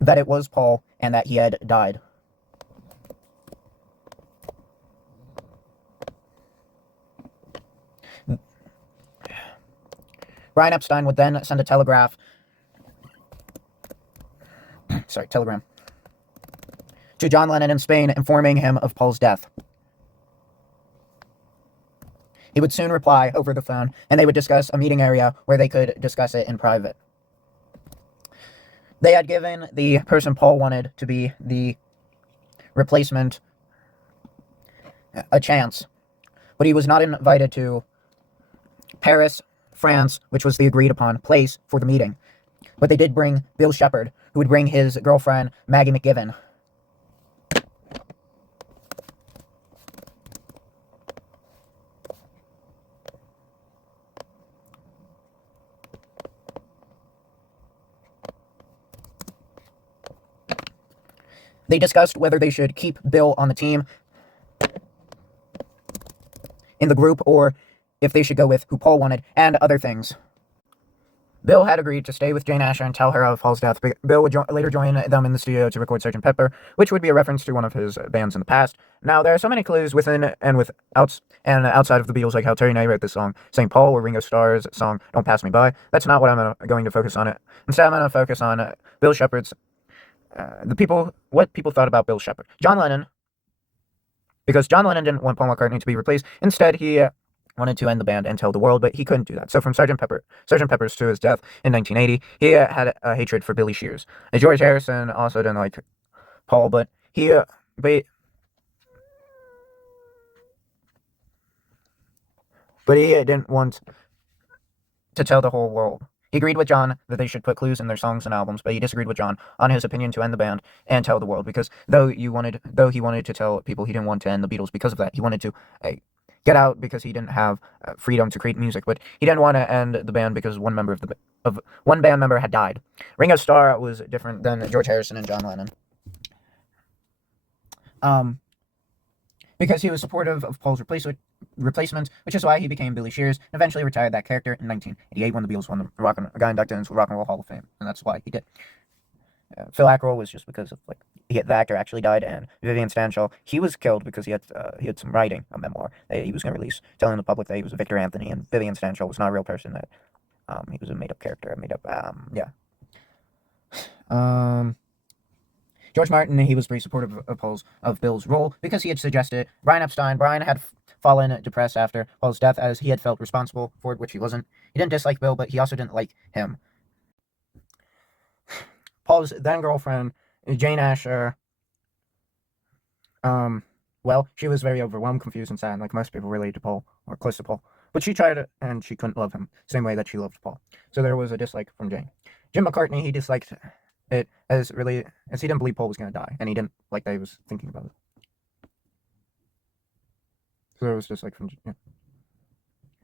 that it was Paul and that he had died. Brian Epstein would then send a telegram to John Lennon in Spain informing him of Paul's death. He would soon reply over the phone, and they would discuss a meeting area where they could discuss it in private. They had given the person Paul wanted to be the replacement a chance, but he was not invited to Paris, France, which was the agreed upon place for the meeting. But they did bring Bill Shepard, who would bring his girlfriend, Maggie McGiven. They discussed whether they should keep Bill on the team in the group or if they should go with who Paul wanted, and other things. Bill had agreed to stay with Jane Asher and tell her of Paul's death. Bill would later join them in the studio to record Sgt. Pepper, which would be a reference to one of his bands in the past. Now, there are so many clues within and outside of the Beatles, like how Terry Ney wrote this song, St. Paul, or Ringo Starr's song, Don't Pass Me By. That's not what I'm going to focus on. Instead, I'm going to focus on Bill Shepard's, what people thought about Bill Shepard. John Lennon, because John Lennon didn't want Paul McCartney to be replaced. Instead, he wanted to end the band and tell the world, but he couldn't do that. So from Sgt. Pepper's to his death in 1980, he had a hatred for Billy Shears. And George Harrison also didn't like Paul, but he didn't want to tell the whole world. He agreed with John that they should put clues in their songs and albums, but he disagreed with John on his opinion to end the band and tell the world, because though he wanted to tell people, he didn't want to end the Beatles because of that. He wanted to get out because he didn't have freedom to create music, but he didn't want to end the band because one band member had died. Ringo Starr was different than George Harrison and John Lennon, because he was supportive of Paul's replacement, which is why he became Billy Shears and eventually retired that character in 1988 when the Beatles won got inducted into the Rock and Roll Hall of Fame, and that's why he did. Phil Ackerell was just because of the actor actually died, and Vivian Stanshall, he was killed because he had some writing a memoir that he was going to release, telling the public that he was Victor Anthony, and Vivian Stanshall was not a real person, that he was a made up character, George Martin, he was very supportive of Bill's role because he had suggested Brian had fallen depressed after Paul's death, as he had felt responsible for it, which he wasn't. He didn't dislike Bill, but he also didn't like him. Paul's then girlfriend, Jane Asher, she was very overwhelmed, confused, and sad, like most people related to Paul, or close to Paul. But she tried it, and she couldn't love him, same way that she loved Paul. So there was a dislike from Jane. Jim McCartney, he disliked it as he didn't believe Paul was going to die, and he didn't like that he was thinking about it. So there was dislike from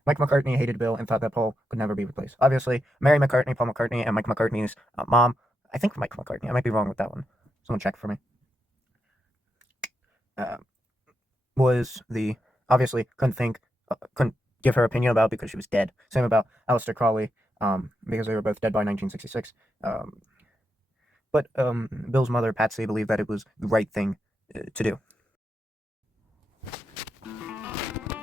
Mike McCartney hated Bill and thought that Paul could never be replaced. Obviously, Mary McCartney, Paul McCartney, and Mike McCartney's mom, I think Mike McCartney, I might be wrong with that one. Someone check for me. Obviously couldn't give her opinion about because she was dead. Same about Aleister Crowley, because they were both dead by 1966. But Bill's mother, Patsy, believed that it was the right thing to do.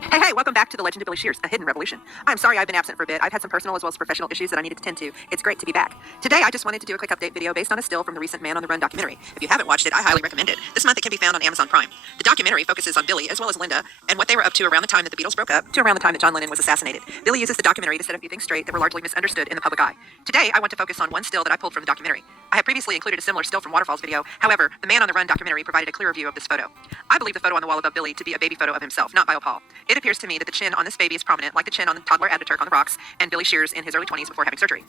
Hey, Hey, welcome back to The Legend of Billy Shears, A Hidden Revolution. I'm sorry I've been absent for a bit. I've had some personal as well as professional issues that I needed to tend to. It's great to be back. Today, I just wanted to do a quick update video based on a still from the recent Man on the Run documentary. If you haven't watched it, I highly recommend it. This month, it can be found on Amazon Prime. The documentary focuses on Billy as well as Linda and what they were up to around the time that the Beatles broke up to around the time that John Lennon was assassinated. Billy uses the documentary to set a few things straight that were largely misunderstood in the public eye. Today, I want to focus on one still that I pulled from the documentary. I have previously included a similar still from Waterfall's video. However, the Man on the Run documentary provided a clearer view of this photo. I believe the photo on the wall above Billy to be a baby photo of himself, not Biopal. It appears to me that the chin on this baby is prominent, like the chin on the toddler Ataturk on the rocks and Billy Shears in his early 20s before having surgery.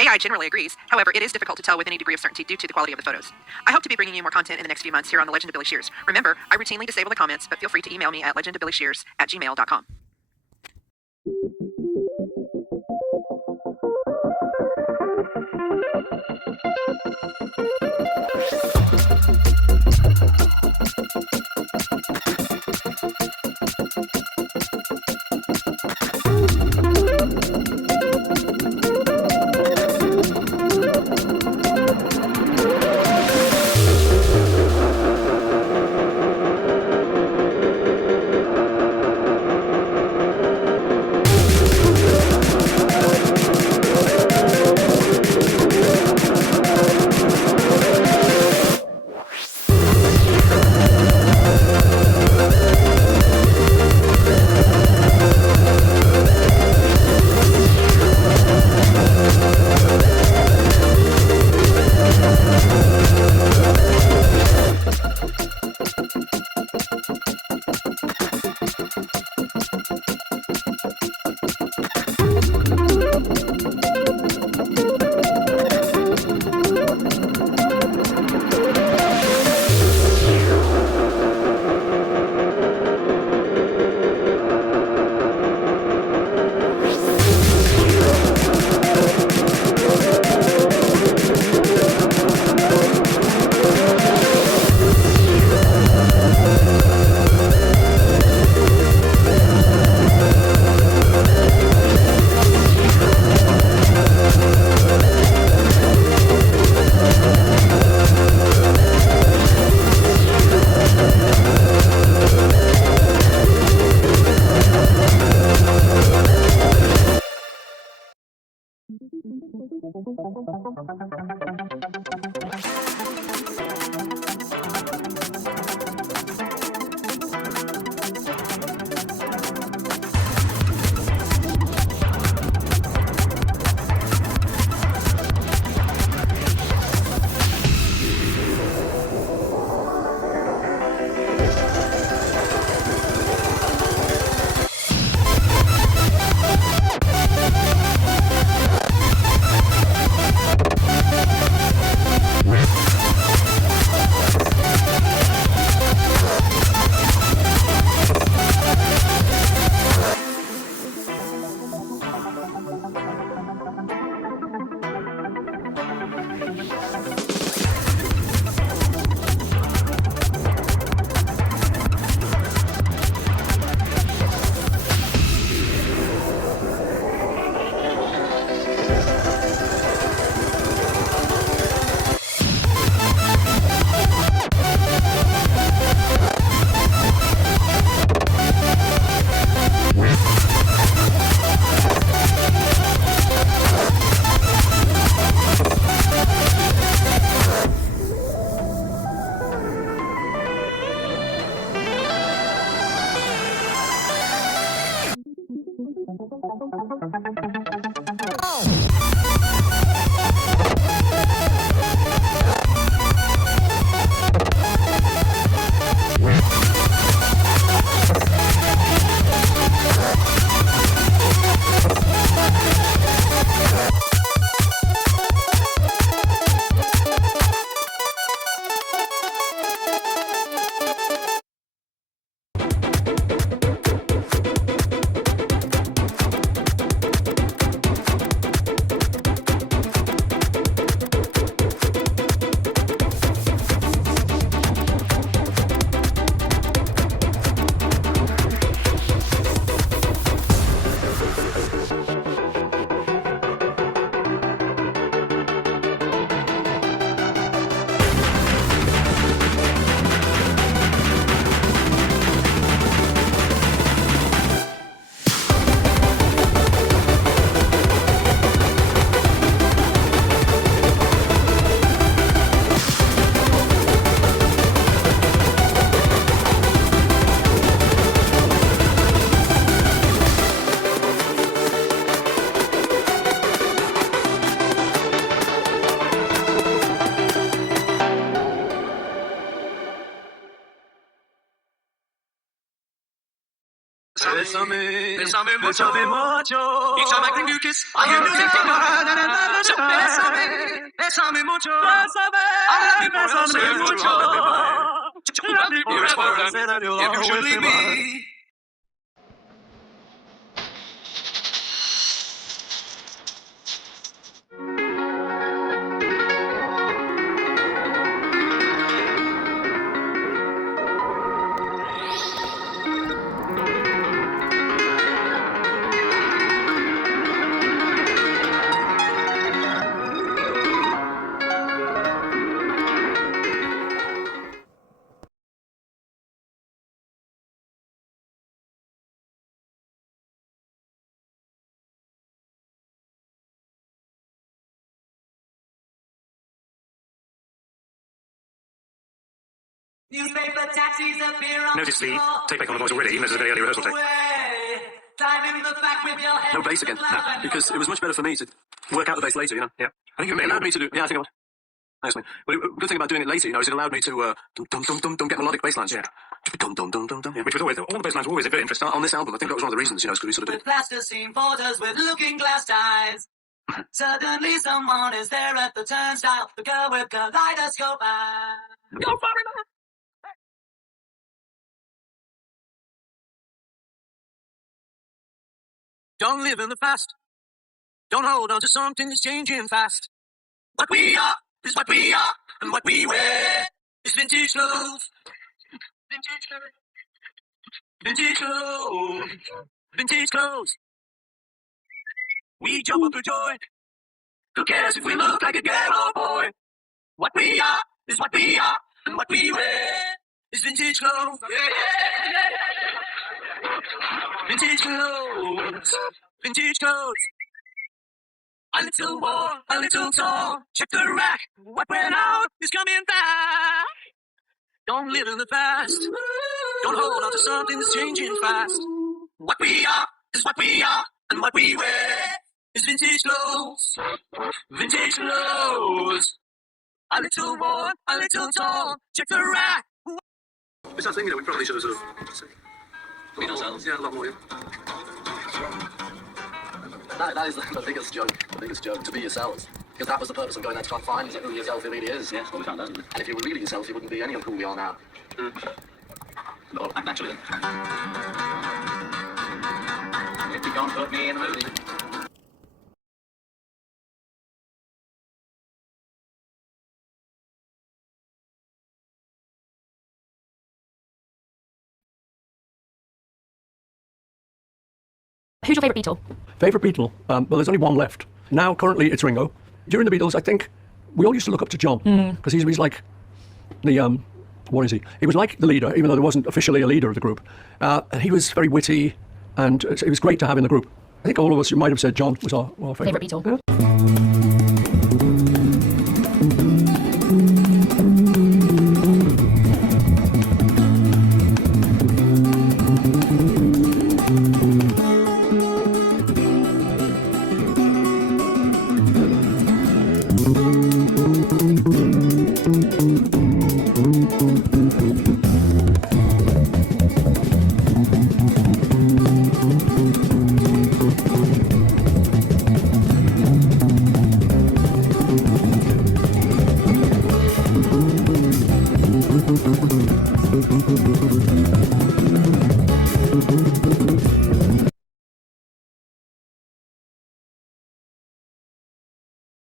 AI generally agrees. However, it is difficult to tell with any degree of certainty due to the quality of the photos. I hope to be bringing you more content in the next few months here on The Legend of Billy Shears. Remember, I routinely disable the comments, but feel free to email me at legendofbillyshears@gmail.com. Bésame, bésame mucho, mucho. Each time I bring you kiss, I hear music from your heart. So bésame, bésame mucho. Bésame mucho. Love me forever and if you should leave me. Newspaper taxis appear on Notice the take back on the voice already, even though this is a very early rehearsal take. Time in the back with your head. No bass again, no, because it was much better for me to work out the bass later, you know. Yeah, I think it allowed me to do. Yeah, I think I would. Nice man. But the good thing about doing it later, you know, is it allowed me to get melodic bass lines. Yeah. Yeah, which was always all the bass lines were always a bit interesting on this album. I think that was one of the reasons, you know, because we sort of did. With plasticine porters with looking glass eyes. Suddenly someone is there at the turnstile. The girl with kaleidoscope eyes. Go for it, man. Don't live in the past. Don't hold on to something that's changing fast. What we are is what we are, and what we wear is vintage clothes. Vintage clothes. Vintage clothes. Vintage clothes. We jump up for joy. Who cares if we look like a ghetto boy? What we are is what we are, and what we wear is vintage clothes. Vintage clothes. Vintage clothes. A little more, a little tall. Check the rack. What went out is coming back. Don't live in the past. Don't hold on to something that's changing fast. What we are is what we are, and what we wear is vintage clothes. Vintage clothes. A little more, a little tall. Check the rack. It's that thing, you know, we probably should have sort of been ourselves. Yeah, a lot more. Yeah. That is the biggest joke, to be yourselves. Because that was the purpose of going there, to try and find who yourself really is. Yeah, well, we found out, isn't it? And if you were really yourself, you wouldn't be any of who we are now. Well, actually, then. If you can't put me in the movie. Who's your favourite Beatle? Favourite Beatle? Well, there's only one left. Now, currently, it's Ringo. During the Beatles, I think we all used to look up to John because he's like the what is he? He was like the leader, even though there wasn't officially a leader of the group. And he was very witty, and it was great to have in the group. I think all of us might have said John was our favourite Beatle. Yeah.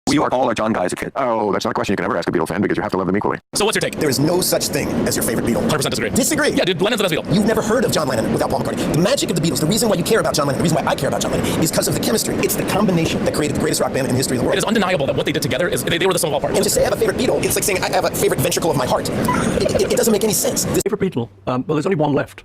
We are all a John guy as a kid. Oh, that's not a question you can ever ask a Beatle fan because you have to love them equally. So what's your take? There is no such thing as your favorite Beatle. 100% disagree. Disagree? Yeah, dude, Lennon's the best Beatle. You've never heard of John Lennon without Paul McCartney. The magic of the Beatles, the reason why you care about John Lennon, the reason why I care about John Lennon, is because of the chemistry. It's the combination that created the greatest rock band in the history of the world. It is undeniable that what they did together is they were the sum of all parts. And to say I have a favorite Beatle, it's like saying I have a favorite ventricle of my heart. It doesn't make any sense. Favorite Beatle? Well, there's only one left.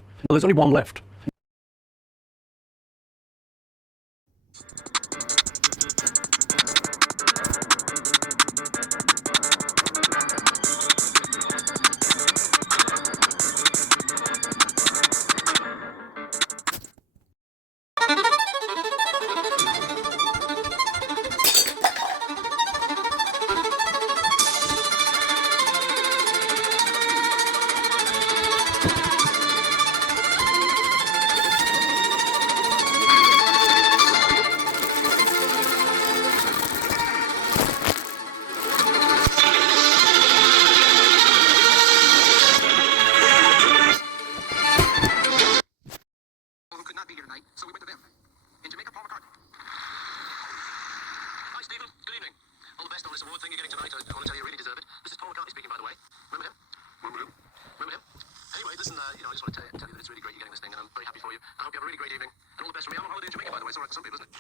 to tell you that it's really great you're getting this thing, and I'm very happy for you. I hope you have a really great evening, and all the best from me. I'm on holiday in Jamaica, by the way. It's all right for some people, isn't it?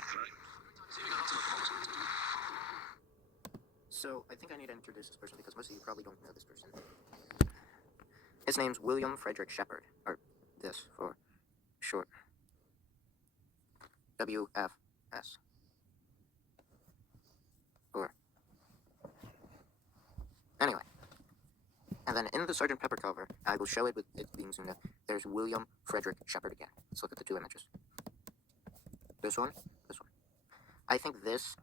See you guys. So, I think I need to introduce this person because most of you probably don't know this person. His name's William Frederick Shepard, or this for short. WFS. Or. Anyway. And then in the Sgt. Pepper cover, I will show it with it being zoomed in. There's William Frederick Shepard again. Let's look at the two images. This one, this one. I think this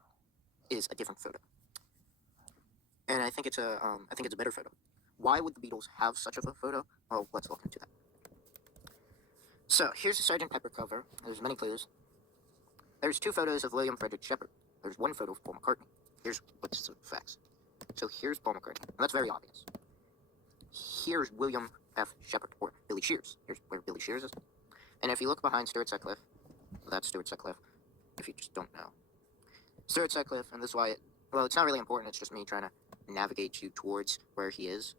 is a different photo. And I think it's a better photo. Why would the Beatles have such a photo? Well, let's look into that. So, here's the Sgt. Pepper cover. There's many clues. There's two photos of William Frederick Shepard. There's one photo of Paul McCartney. Here's what's the facts. So here's Paul McCartney. And that's very obvious. Here's William F. Shepard, or Billy Shears. Here's where Billy Shears is. And if you look behind Stuart Sutcliffe, that's Stuart Sutcliffe, if you just don't know. Stuart Sutcliffe, and this is why well, it's not really important, it's just me trying to navigate you towards where he is.